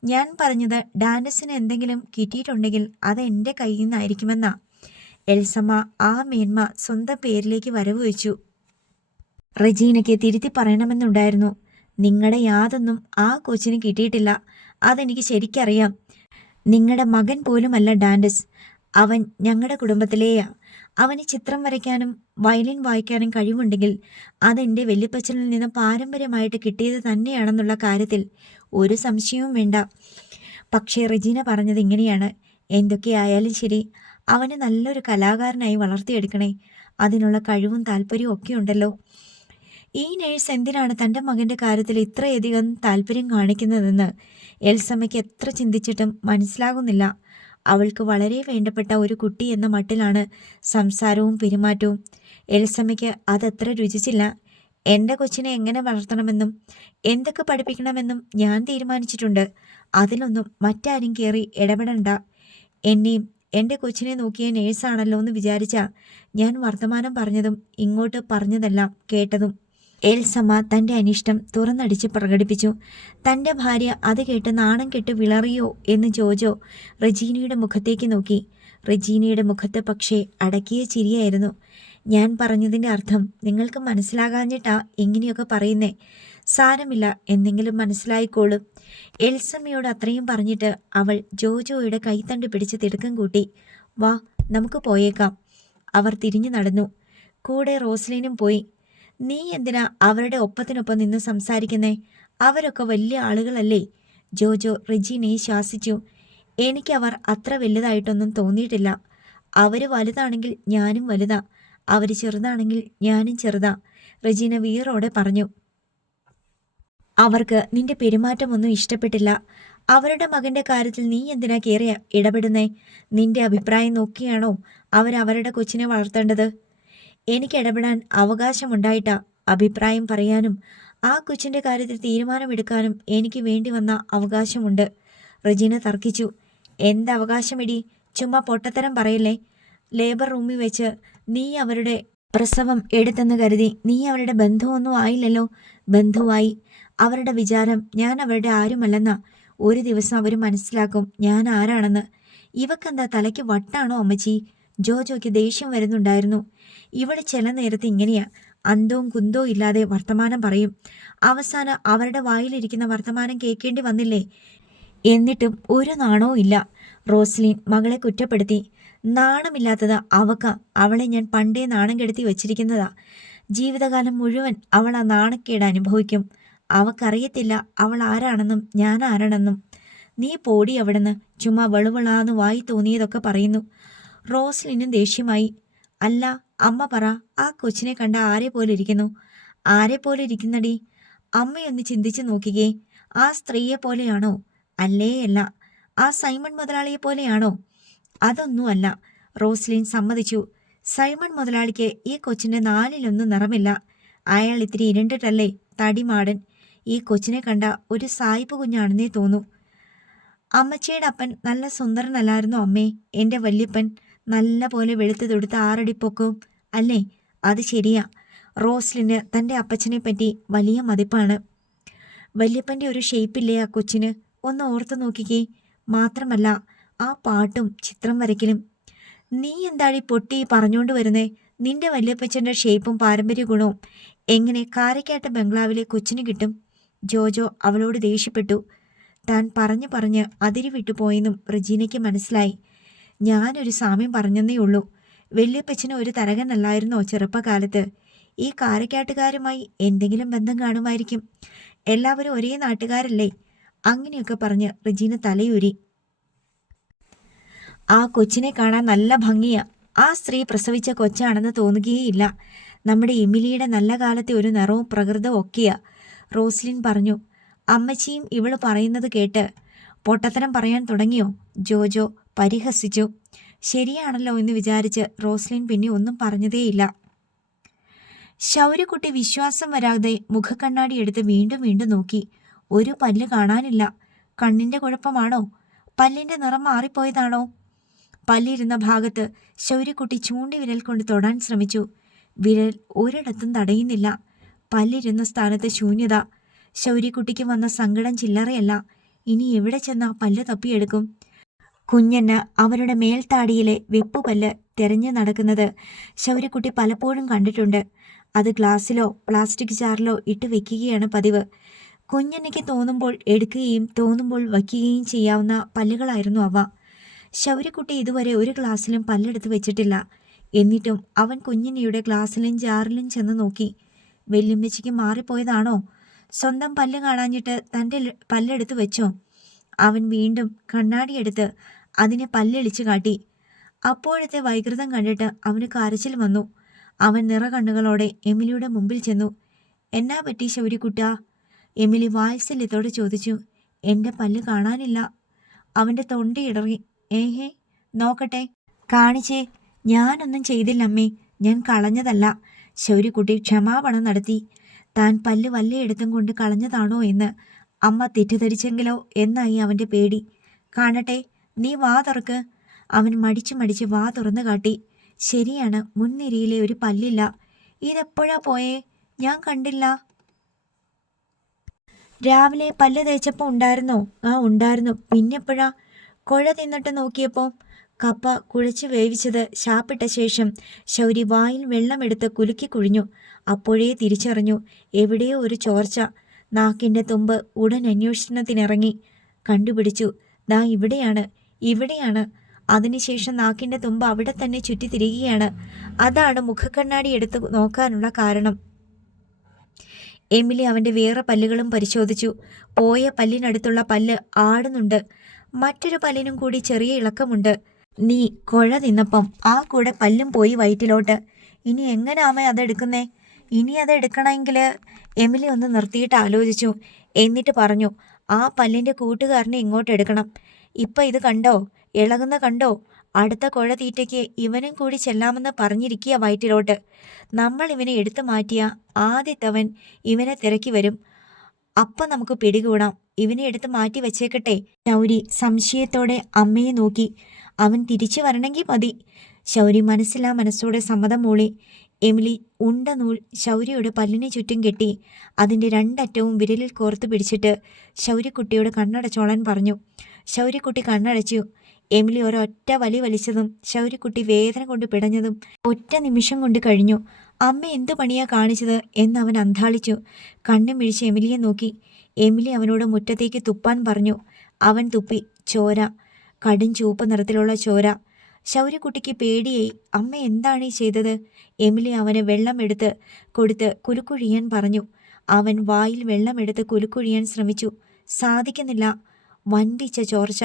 ഞാൻ പറഞ്ഞത് ഡാൻസിന് എന്തെങ്കിലും കിട്ടിയിട്ടുണ്ടെങ്കിൽ അത് എൻ്റെ കയ്യിൽ നിന്നായിരിക്കുമെന്നാ. എൽസമ്മ ആ മേന്മ സ്വന്തം പേരിലേക്ക് വരവ് വെച്ചു. റെജീനയ്ക്ക് തിരുത്തി പറയണമെന്നുണ്ടായിരുന്നു. നിങ്ങളുടെ യാതൊന്നും ആ കൊച്ചിന് കിട്ടിയിട്ടില്ല, അതെനിക്ക് ശരിക്കറിയാം. നിങ്ങളുടെ മകൻ പോലുമല്ല ഡാൻഡസ്, അവൻ ഞങ്ങളുടെ കുടുംബത്തിലേയാ. അവന് ചിത്രം വരയ്ക്കാനും വയലിൻ വായിക്കാനും കഴിവുണ്ടെങ്കിൽ അതെൻ്റെ വല്യപ്പച്ചനിൽ നിന്ന് പാരമ്പര്യമായിട്ട് കിട്ടിയത് തന്നെയാണെന്നുള്ള കാര്യത്തിൽ ഒരു സംശയവും വേണ്ട. പക്ഷേ റെജീന പറഞ്ഞത് ഇങ്ങനെയാണ്: എന്തൊക്കെയായാലും ശരി, അവനെ നല്ലൊരു കലാകാരനായി വളർത്തിയെടുക്കണേ. അതിനുള്ള കഴിവും താല്പര്യവും ഒക്കെ ഉണ്ടല്ലോ. ഈ നേഴ്സ് എന്തിനാണ് തൻ്റെ മകൻ്റെ കാര്യത്തിൽ ഇത്രയധികം താല്പര്യം കാണിക്കുന്നതെന്ന് എൽസമ്മയ്ക്ക് എത്ര ചിന്തിച്ചിട്ടും മനസ്സിലാകുന്നില്ല. അവൾക്ക് വളരെ വേണ്ടപ്പെട്ട ഒരു കുട്ടി എന്ന മട്ടിലാണ് സംസാരവും പെരുമാറ്റവും. എൽസമ്മയ്ക്ക് അതത്ര രുചിച്ചില്ല. എൻ്റെ കൊച്ചിനെ എങ്ങനെ വളർത്തണമെന്നും എന്തൊക്കെ പഠിപ്പിക്കണമെന്നും ഞാൻ തീരുമാനിച്ചിട്ടുണ്ട്. അതിലൊന്നും മറ്റാരും കയറി ഇടപെടണ്ട. എന്നെയും എൻ്റെ കൊച്ചിനെ നോക്കിയ നേഴ്സാണല്ലോ എന്ന് വിചാരിച്ച ഞാൻ വർത്തമാനം പറഞ്ഞതും ഇങ്ങോട്ട് പറഞ്ഞതെല്ലാം കേട്ടതും. എൽസമ്മ തൻ്റെ അനിഷ്ടം തുറന്നടിച്ച് പ്രകടിപ്പിച്ചു. തൻ്റെ ഭാര്യ അത് കേട്ട് നാണം കെട്ട് വിളറിയോ എന്ന് ജോജോ റെജീനയുടെ മുഖത്തേക്ക് നോക്കി. റെജീനയുടെ മുഖത്ത് പക്ഷേ അടക്കിയ ചിരിയായിരുന്നു. ഞാൻ പറഞ്ഞതിൻ്റെ അർത്ഥം നിങ്ങൾക്ക് മനസ്സിലാകാഞ്ഞിട്ടാ ഇങ്ങനെയൊക്കെ പറയുന്നേ. സാരമില്ല, എന്തെങ്കിലും മനസ്സിലായിക്കോളും. എൽസമ്മയോട് അത്രയും പറഞ്ഞിട്ട് അവൾ ജോജോയുടെ കൈത്തണ്ട് പിടിച്ച് തിടുക്കം കൂട്ടി. വാ, നമുക്ക് പോയേക്കാം. അവർ തിരിഞ്ഞു നടന്നു. കൂടെ റോസ്ലിനും പോയി. നീ എന്തിനാ അവരുടെ ഒപ്പത്തിനൊപ്പം നിന്ന് സംസാരിക്കുന്നേ? അവരൊക്കെ വലിയ ആളുകളല്ലേ? ജോജോ റെജീനയെ ശാസിച്ചു. എനിക്കവർ അത്ര വലുതായിട്ടൊന്നും തോന്നിയിട്ടില്ല. അവർ വലുതാണെങ്കിൽ ഞാനും വലുതാ, അവർ ചെറുതാണെങ്കിൽ ഞാനും ചെറുതാ, റെജീന വീറോടെ പറഞ്ഞു. അവർക്ക് നിന്റെ പെരുമാറ്റമൊന്നും ഇഷ്ടപ്പെട്ടില്ല. അവരുടെ മകന്റെ കാര്യത്തിൽ നീ എന്തിനാ കയറി ഇടപെടുന്നേ? നിന്റെ അഭിപ്രായം നോക്കിയാണോ അവരവരുടെ കൊച്ചിനെ വളർത്തേണ്ടത്? എനിക്ക് ഇടപെടാൻ അവകാശമുണ്ടായിട്ടാ. അഭിപ്രായം പറയാനും ആ കൊച്ചിൻ്റെ കാര്യത്തിൽ തീരുമാനമെടുക്കാനും എനിക്ക് വേണ്ടി വന്ന അവകാശമുണ്ട്, റെജീന തർക്കിച്ചു. എന്തവകാശമിടി? ചുമ്മാ പൊട്ടത്തരം പറയില്ലേ. ലേബർ റൂമിൽ വെച്ച് നീ അവരുടെ പ്രസവം എടുത്തെന്ന് കരുതി നീ അവരുടെ ബന്ധുവൊന്നും ആയില്ലല്ലോ. ബന്ധുവായി. അവരുടെ വിചാരം ഞാൻ അവരുടെ ആരുമല്ലെന്നാ. ഒരു ദിവസം അവർ മനസ്സിലാക്കും ഞാൻ ആരാണെന്ന്. ഇവക്കെന്താ തലയ്ക്ക് വട്ടാണോ അമ്മച്ചി? ജോജോയ്ക്ക് ദേഷ്യം വരുന്നുണ്ടായിരുന്നു. ഇവിടെ ചില നേരത്ത് ഇങ്ങനെയാ, അന്തവും കുന്തവും ഇല്ലാതെ വർത്തമാനം പറയും. അവസാനം അവരുടെ വായിലിരിക്കുന്ന വർത്തമാനം കേൾക്കേണ്ടി വന്നില്ലേ? എന്നിട്ടും ഒരു നാണവും ഇല്ല. റോസ്ലിൻ മകളെ കുറ്റപ്പെടുത്തി. നാണമില്ലാത്തത് അവക്ക. അവളെ ഞാൻ പണ്ടേ നാണം കെടുത്തി വച്ചിരിക്കുന്നതാ. ജീവിതകാലം മുഴുവൻ അവൾ ആ നാണക്കേട് അനുഭവിക്കും. അവക്കറിയത്തില്ല അവൾ ആരാണെന്നും ഞാൻ ആരാണെന്നും. നീ പോടി അവിടുന്ന്. ചുമ്മാ വെളുവളാന്ന് വായി തോന്നിയതൊക്കെ പറയുന്നു. റോസ്ലിനും ദേഷ്യമായി. അല്ല അമ്മ പറ, ആ കൊച്ചിനെ കണ്ട ആരെ പോലെ ഇരിക്കുന്നു? ആരെ പോലെ ഇരിക്കുന്നടി? അമ്മയൊന്ന് ചിന്തിച്ചു നോക്കിക്കേ. ആ സ്ത്രീയെ പോലെയാണോ? അല്ലേ അല്ല. ആ സൈമൺ മുതലാളിയെ പോലെയാണോ? അതൊന്നും അല്ല, റോസ്ലിൻ സമ്മതിച്ചു. സൈമൺ മുതലാളിക്ക് ഈ കൊച്ചിൻ്റെ 4-1 നിറമില്ല. അയാൾ ഇത്തിരി ഇരുണ്ടിട്ടല്ലേ, തടിമാടൻ. ഈ കൊച്ചിനെ കണ്ട ഒരു സായിപ്പ് കുഞ്ഞാണെന്നേ തോന്നൂ. അമ്മച്ചിയുടെ അപ്പൻ നല്ല സുന്ദരനല്ലായിരുന്നോ അമ്മേ? എൻ്റെ വല്യപ്പൻ നല്ല പോലെ വെളുത്ത് തൊടുത്ത 6 അടി പൊക്കവും അല്ലേ? അത് ശരിയാ. റോസ്ലിന് തൻ്റെ അപ്പച്ചനെ പറ്റി വലിയ മതിപ്പാണ്. വല്യപ്പൻ്റെ ഒരു ഷേപ്പില്ലേ ആ കൊച്ചിന്? ഒന്ന് ഓർത്തു നോക്കിക്കേ. മാത്രമല്ല ആ പാട്ടും ചിത്രം വരയ്ക്കലും. നീ എന്താടി പൊട്ടി പറഞ്ഞുകൊണ്ട് വരുന്നേ? നിന്റെ വല്യപ്പച്ചൻ്റെ ഷേപ്പും പാരമ്പര്യ ഗുണവും എങ്ങനെ കാരക്കാട്ട് ബംഗ്ലാവിലെ കൊച്ചിന് കിട്ടും? ജോജോ അവളോട് ദേഷ്യപ്പെട്ടു. താൻ പറഞ്ഞ് അതിരി വിട്ടുപോയെന്നും റെജീനയ്ക്ക് മനസ്സിലായി. ഞാനൊരു സാമ്യം പറഞ്ഞെന്നേ ഉള്ളൂ. വല്യപ്പച്ചന് ഒരു തരകനല്ലായിരുന്നോ ചെറുപ്പകാലത്ത്? ഈ കാരക്കാട്ടുകാരുമായി എന്തെങ്കിലും ബന്ധം കാണുമായിരിക്കും. എല്ലാവരും ഒരേ നാട്ടുകാരല്ലേ? അങ്ങനെയൊക്കെ പറഞ്ഞ് റെജീന തലയൂരി. ആ കൊച്ചിനെ കാണാൻ നല്ല ഭംഗിയാ. ആ സ്ത്രീ പ്രസവിച്ച കൊച്ചാണെന്ന് തോന്നുകയേയില്ല. നമ്മുടെ എമിലിയുടെ നല്ല കാലത്തെ ഒരു നിറവും പ്രകൃതവും ഒക്കെയാ, റോസ്ലിൻ പറഞ്ഞു. അമ്മച്ചിയും ഇവള് പറയുന്നത് കേട്ട് പൊട്ടത്തരം പറയാൻ തുടങ്ങിയോ? ജോജോ പരിഹസിച്ചു. ശരിയാണല്ലോ എന്ന് വിചാരിച്ച് റോസ്ലിൻ പിന്നെ ഒന്നും പറഞ്ഞതേയില്ല. ശൗര്യക്കുട്ടി വിശ്വാസം വരാതെ മുഖക്കണ്ണാടി എടുത്ത് വീണ്ടും വീണ്ടും നോക്കി. ഒരു പല്ല് കാണാനില്ല. കണ്ണിന്റെ കുഴപ്പമാണോ? പല്ലിന്റെ നിറം മാറിപ്പോയതാണോ? പല്ലിരുന്ന ഭാഗത്ത് ശൗര്യക്കുട്ടി ചൂണ്ടിവിരൽ കൊണ്ട് തൊടാൻ ശ്രമിച്ചു. വിരൽ ഒരിടത്തും തടയുന്നില്ല. പല്ലിരുന്ന സ്ഥാനത്ത് ശൂന്യത. ശൗര്യക്കുട്ടിക്ക് വന്ന സങ്കടം ചില്ലറയല്ല. ഇനി എവിടെ ചെന്നാ പല്ല് തപ്പിയെടുക്കും? കുഞ്ഞന് അവരുടെ മേൽത്താടിയിലെ വെപ്പുപല്ല് തെരഞ്ഞു നടക്കുന്നത് ശൗര്യക്കുട്ടി പലപ്പോഴും കണ്ടിട്ടുണ്ട്. അത് ഗ്ലാസ്സിലോ പ്ലാസ്റ്റിക് ജാറിലോ ഇട്ട് വെക്കുകയാണ് പതിവ്. കുഞ്ഞനയ്ക്ക് തോന്നുമ്പോൾ എടുക്കുകയും തോന്നുമ്പോൾ വയ്ക്കുകയും ചെയ്യാവുന്ന പല്ലുകളായിരുന്നു അവ. ശൗര്യക്കുട്ടി ഇതുവരെ ഒരു ഗ്ലാസ്സിലും പല്ലെടുത്ത് വെച്ചിട്ടില്ല. എന്നിട്ടും അവൻ കുഞ്ഞിനിയുടെ ഗ്ലാസ്സിലും ജാറിലും ചെന്ന് നോക്കി. വെല്ലുമ്മച്ചിക്ക് മാറിപ്പോയതാണോ? സ്വന്തം പല്ല് കാണാഞ്ഞിട്ട് തൻ്റെ പല്ലെടുത്ത് വെച്ചോ? അവൻ വീണ്ടും കണ്ണാടിയെടുത്ത് അതിനെ പല്ലെളിച്ചു കാട്ടി. അപ്പോഴത്തെ വൈകൃതം കണ്ടിട്ട് അവന് കരച്ചിൽ വന്നു. അവൻ നിറകണ്ണുകളോടെ എമിലിയുടെ മുമ്പിൽ ചെന്നു. എന്നാ പറ്റി ശൗര്യക്കുട്ടാ? എമിലി വാത്സല്യത്തോടെ ചോദിച്ചു. എൻ്റെ പല്ല് കാണാനില്ല. അവൻ്റെ തൊണ്ടയിടറി. ഏഹേ, നോക്കട്ടെ, കാണിച്ചേ. ഞാനൊന്നും ചെയ്തില്ലമ്മേ, ഞാൻ കളഞ്ഞതല്ല. ശൗര്യക്കുട്ടി ക്ഷമാപണം നടത്തി. താൻ പല്ല് വല്ലയിടത്തും കൊണ്ട് കളഞ്ഞതാണോ എന്ന് അമ്മ തെറ്റിദ്ധരിച്ചെങ്കിലോ എന്നായി അവൻ്റെ പേടി. കാണട്ടെ, നീ വാ തുറക്ക്. അവൻ മടിച്ചു മടിച്ച് വാ തുറന്നു കാട്ടി. ശരിയാണ്, മുൻനിരയിലെ ഒരു പല്ലില്ല. ഇതെപ്പോഴാ പോയേ? ഞാൻ കണ്ടില്ല. രാവിലെ പല്ല് തേച്ചപ്പോൾ ഉണ്ടായിരുന്നോ? ആ ഉണ്ടായിരുന്നു. പിന്നെപ്പോഴാ? കുഴ തിന്നിട്ട് നോക്കിയപ്പോൾ. കപ്പ കുഴച്ച് വേവിച്ചത് ശാപ്പിട്ട ശേഷം ശൗരി വായിൽ വെള്ളമെടുത്ത് കുലുക്കി കുഴിഞ്ഞു. അപ്പോഴേ തിരിച്ചറിഞ്ഞു എവിടെയോ ഒരു ചോർച്ച. നാക്കിൻ്റെ തുമ്പ് ഉടൻ അന്വേഷണത്തിനിറങ്ങി. കണ്ടുപിടിച്ചു. ദാ ഇവിടെയാണ്, ഇവിടെയാണ്. അതിനുശേഷം നാക്കിൻ്റെ തുമ്പ് അവിടെ തന്നെ ചുറ്റിത്തിരികുകയാണ്. അതാണ് മുഖക്കണ്ണാടി എടുത്ത് നോക്കാനുള്ള കാരണം. എമിലി അവൻ്റെ വേറെ പല്ലുകളും പരിശോധിച്ചു. പോയ പല്ലിനടുത്തുള്ള പല്ല് ആടുന്നുണ്ട്. മറ്റൊരു പല്ലിനും കൂടി ചെറിയ ഇളക്കമുണ്ട്. നീ കുഴ തിന്നപ്പം ആ കൂടെ പല്ലും പോയി വയറ്റിലോട്ട്. ഇനി എങ്ങനെയാമേ അതെടുക്കുന്നേ? ഇനി അതെടുക്കണമെങ്കിൽ എമിലി ഒന്ന് നിർത്തിയിട്ട് ആലോചിച്ചു. എന്നിട്ട് പറഞ്ഞു, ആ പല്ലിൻ്റെ കൂട്ടുകാരനെ ഇങ്ങോട്ട് എടുക്കണം. ഇപ്പം ഇത് കണ്ടോ? ഇളകുന്ന കണ്ടോ? അടുത്ത കുഴ തീറ്റയ്ക്ക് ഇവനും കൂടി ചെല്ലാമെന്ന് പറഞ്ഞിരിക്കുക വയറ്റിലോട്ട്. നമ്മൾ ഇവനെ എടുത്തു മാറ്റിയ ആദ്യത്തവൻ ഇവനെ തിരക്കി വരും. അപ്പം നമുക്ക് പിടികൂടാം. ഇവനെ എടുത്ത് മാറ്റി വെച്ചേക്കട്ടെ. ശൗരി സംശയത്തോടെ അമ്മയെ നോക്കി. അവൻ തിരിച്ചു വരണമെങ്കിൽ മതി. ശൗരി മനസ്സിലാ മനസ്സോടെ സമ്മതം മൂളി. എമിലി ഉണ്ട നൂൽ ശൗര്യയുടെ പല്ലിനെ ചുറ്റും കെട്ടി അതിൻ്റെ രണ്ടറ്റവും വിരലിൽ കോർത്തു പിടിച്ചിട്ട് ശൗര്യക്കുട്ടിയോട് കണ്ണടച്ചോളാൻ പറഞ്ഞു. ശൗര്യക്കുട്ടി കണ്ണടച്ചു. എമിലി ഒരൊറ്റ വലി വലിച്ചതും ശൗര്യക്കുട്ടി വേദന കൊണ്ട് പിടഞ്ഞതും ഒറ്റ നിമിഷം കൊണ്ട് കഴിഞ്ഞു. അമ്മ എന്തു പണിയാ കാണിച്ചത് എന്നവൻ അന്താളിച്ചു. കണ്ണും മിഴിച്ച് എമിലിയെ നോക്കി. എമിലി അവനോട് മുറ്റത്തേക്ക് തുപ്പാൻ പറഞ്ഞു. അവൻ തുപ്പി. ചോര, കടും ചുവപ്പ് നിറത്തിലുള്ള ചോര. ശൗര്യക്കുട്ടിക്ക് പേടിയായി. അമ്മ എന്താണ് ഈ ചെയ്തത്? എമിലി അവന് വെള്ളമെടുത്ത് കൊടുത്ത് കുലുക്കുഴിയാൻ പറഞ്ഞു. അവൻ വായിൽ വെള്ളമെടുത്ത് കുലുക്കുഴിയാൻ ശ്രമിച്ചു. സാധിക്കുന്നില്ല. വൻപിച്ച ചോർച്ച.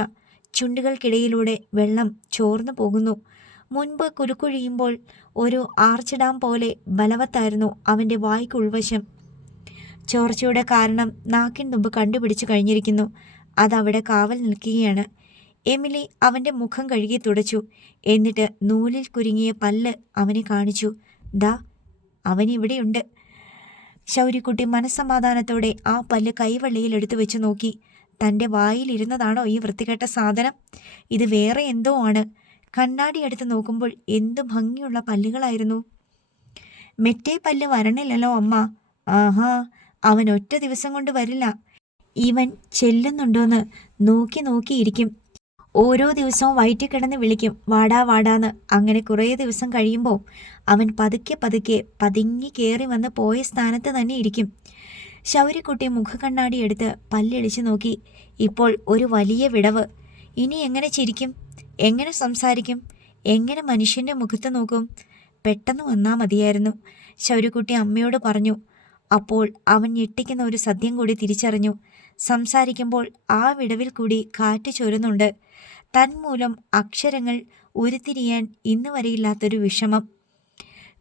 ചുണ്ടുകൾക്കിടയിലൂടെ വെള്ളം ചോർന്നു പോകുന്നു. മുൻപ് കുലുക്കുഴിയുമ്പോൾ ഒരു ആർച്ച് ഡാം പോലെ ബലവത്തായിരുന്നു അവൻ്റെ വായ്ക്കുൾവശം. ചോർച്ചയുടെ കാരണം നാക്കിൻ തുമ്പ് കണ്ടുപിടിച്ചു കഴിഞ്ഞിരിക്കുന്നു. അതവിടെ കാവൽ നിൽക്കുകയാണ്. എമിലി അവൻ്റെ മുഖം കഴുകി തുടച്ചു. എന്നിട്ട് നൂലിൽ കുരുങ്ങിയ പല്ല് അവനെ കാണിച്ചു. ദാ, അവനിവിടെയുണ്ട്. ശൗര്യക്കുട്ടി മനസ്സമാധാനത്തോടെ ആ പല്ല് കൈവള്ളിയിൽ എടുത്തു വെച്ച് നോക്കി. തൻ്റെ വായിലിരുന്നതാണോ ഈ വൃത്തികെട്ട സാധനം? ഇത് വേറെ എന്തോ ആണ്. കണ്ണാടി എടുത്ത് നോക്കുമ്പോൾ എന്തു ഭംഗിയുള്ള പല്ലുകളായിരുന്നു. മെറ്റേ പല്ല് വരണില്ലല്ലോ അമ്മ. ആഹാ, അവൻ ഒറ്റ ദിവസം കൊണ്ട് വരില്ല. ഇവൻ ചെല്ലുന്നുണ്ടോന്ന് നോക്കി നോക്കിയിരിക്കും. ഓരോ ദിവസവും വയറ്റിൽ കിടന്ന് വിളിക്കും, വാടാ വാടാന്ന്. അങ്ങനെ കുറേ ദിവസം കഴിയുമ്പോൾ അവൻ പതുക്കെ പതുക്കെ പതുങ്ങി കയറി വന്ന് പോയ സ്ഥാനത്ത് തന്നെ ഇരിക്കും. ശൗര്യക്കുട്ടി മുഖക്കണ്ണാടി എടുത്ത് പല്ലെളിച്ചു നോക്കി. ഇപ്പോൾ ഒരു വലിയ വിടവ്. ഇനി എങ്ങനെ ചിരിക്കും? എങ്ങനെ സംസാരിക്കും? എങ്ങനെ മനുഷ്യൻ്റെ മുഖത്ത് നോക്കും? പെട്ടെന്ന് വന്നാൽ മതിയായിരുന്നു, ശൗര്യക്കുട്ടി അമ്മയോട് പറഞ്ഞു. അപ്പോൾ അവൻ ഞെട്ടിക്കുന്ന ഒരു സത്യം കൂടി തിരിച്ചറിഞ്ഞു. സംസാരിക്കുമ്പോൾ ആ വിടവിൽ കൂടി കാറ്റ് ചോരുന്നുണ്ട്. തന്മൂലം അക്ഷരങ്ങൾ ഉരുത്തിരിയാൻ ഇന്ന് വരെയില്ലാത്തൊരു വിഷമം.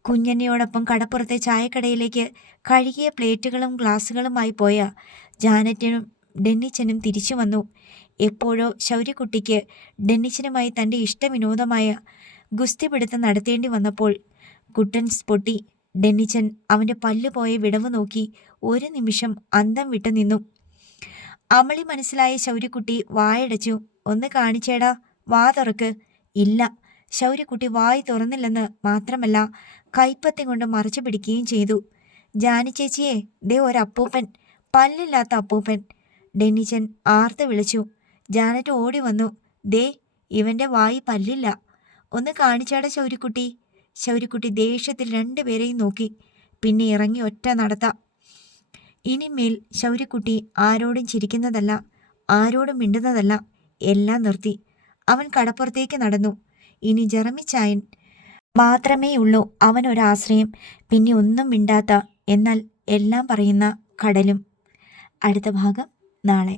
കുഞ്ഞന്നയോടൊപ്പം കടപ്പുറത്തെ ചായക്കടയിലേക്ക് കഴുകിയ പ്ലേറ്റുകളും ഗ്ലാസുകളുമായി പോയ ജാനറ്റിനും ഡെന്നിച്ചനും തിരിച്ചു വന്നു. എപ്പോഴോ ശൗര്യക്കുട്ടിക്ക് ഡെന്നിച്ചനുമായി തൻ്റെ ഇഷ്ടവിനോദമായ ഗുസ്തിപിടുത്തം നടത്തേണ്ടി വന്നപ്പോൾ കുട്ടൻ പൊട്ടി. ഡെന്നിച്ചൻ അവൻ്റെ പല്ലുപോയ വിടവ് നോക്കി ഒരു നിമിഷം അന്തം വിട്ടു നിന്നു. അമളി മനസ്സിലായ ശൗര്യക്കുട്ടി വായടച്ചു. ഒന്ന് കാണിച്ചേടാ, വാ തുറക്ക്. ഇല്ല. ശൗര്യക്കുട്ടി വായി തുറന്നില്ലെന്ന് മാത്രമല്ല കൈപ്പത്തി കൊണ്ട് മറച്ചു പിടിക്കുകയും ചെയ്തു. ജാനി ചേച്ചിയെ, ദേ ഒരപ്പൂപ്പൻ, പല്ലില്ലാത്ത അപ്പൂപ്പൻ. ഡെന്നിച്ചൻ ആർത്ത് വിളിച്ചു. ജാനറ്റ് ഓടി വന്നു. ദേ, ഇവൻ്റെ വായി പല്ലില്ല. ഒന്ന് കാണിച്ചാടാ ശൗര്യക്കുട്ടി. ശൗര്യക്കുട്ടി ദേഷ്യത്തിൽ രണ്ടുപേരെയും നോക്കി. പിന്നെ ഇറങ്ങി ഒറ്റ നടത്ത. ഇനിമേൽ ശൗര്യക്കുട്ടി ആരോടും ചിരിക്കുന്നതല്ല, ആരോടും മിണ്ടുന്നതല്ല, എല്ലാം നിർത്തി. അവൻ കടപ്പുറത്തേക്ക് നടന്നു. ഇനി ജെറമി ചായൻ മാത്രമേ ഉള്ളൂ അവനൊരാശ്രയം. പിന്നെ ഒന്നും മിണ്ടാത്ത, എന്നാൽ എല്ലാം പറയുന്ന കടലും. അടുത്ത ഭാഗം നാളെ.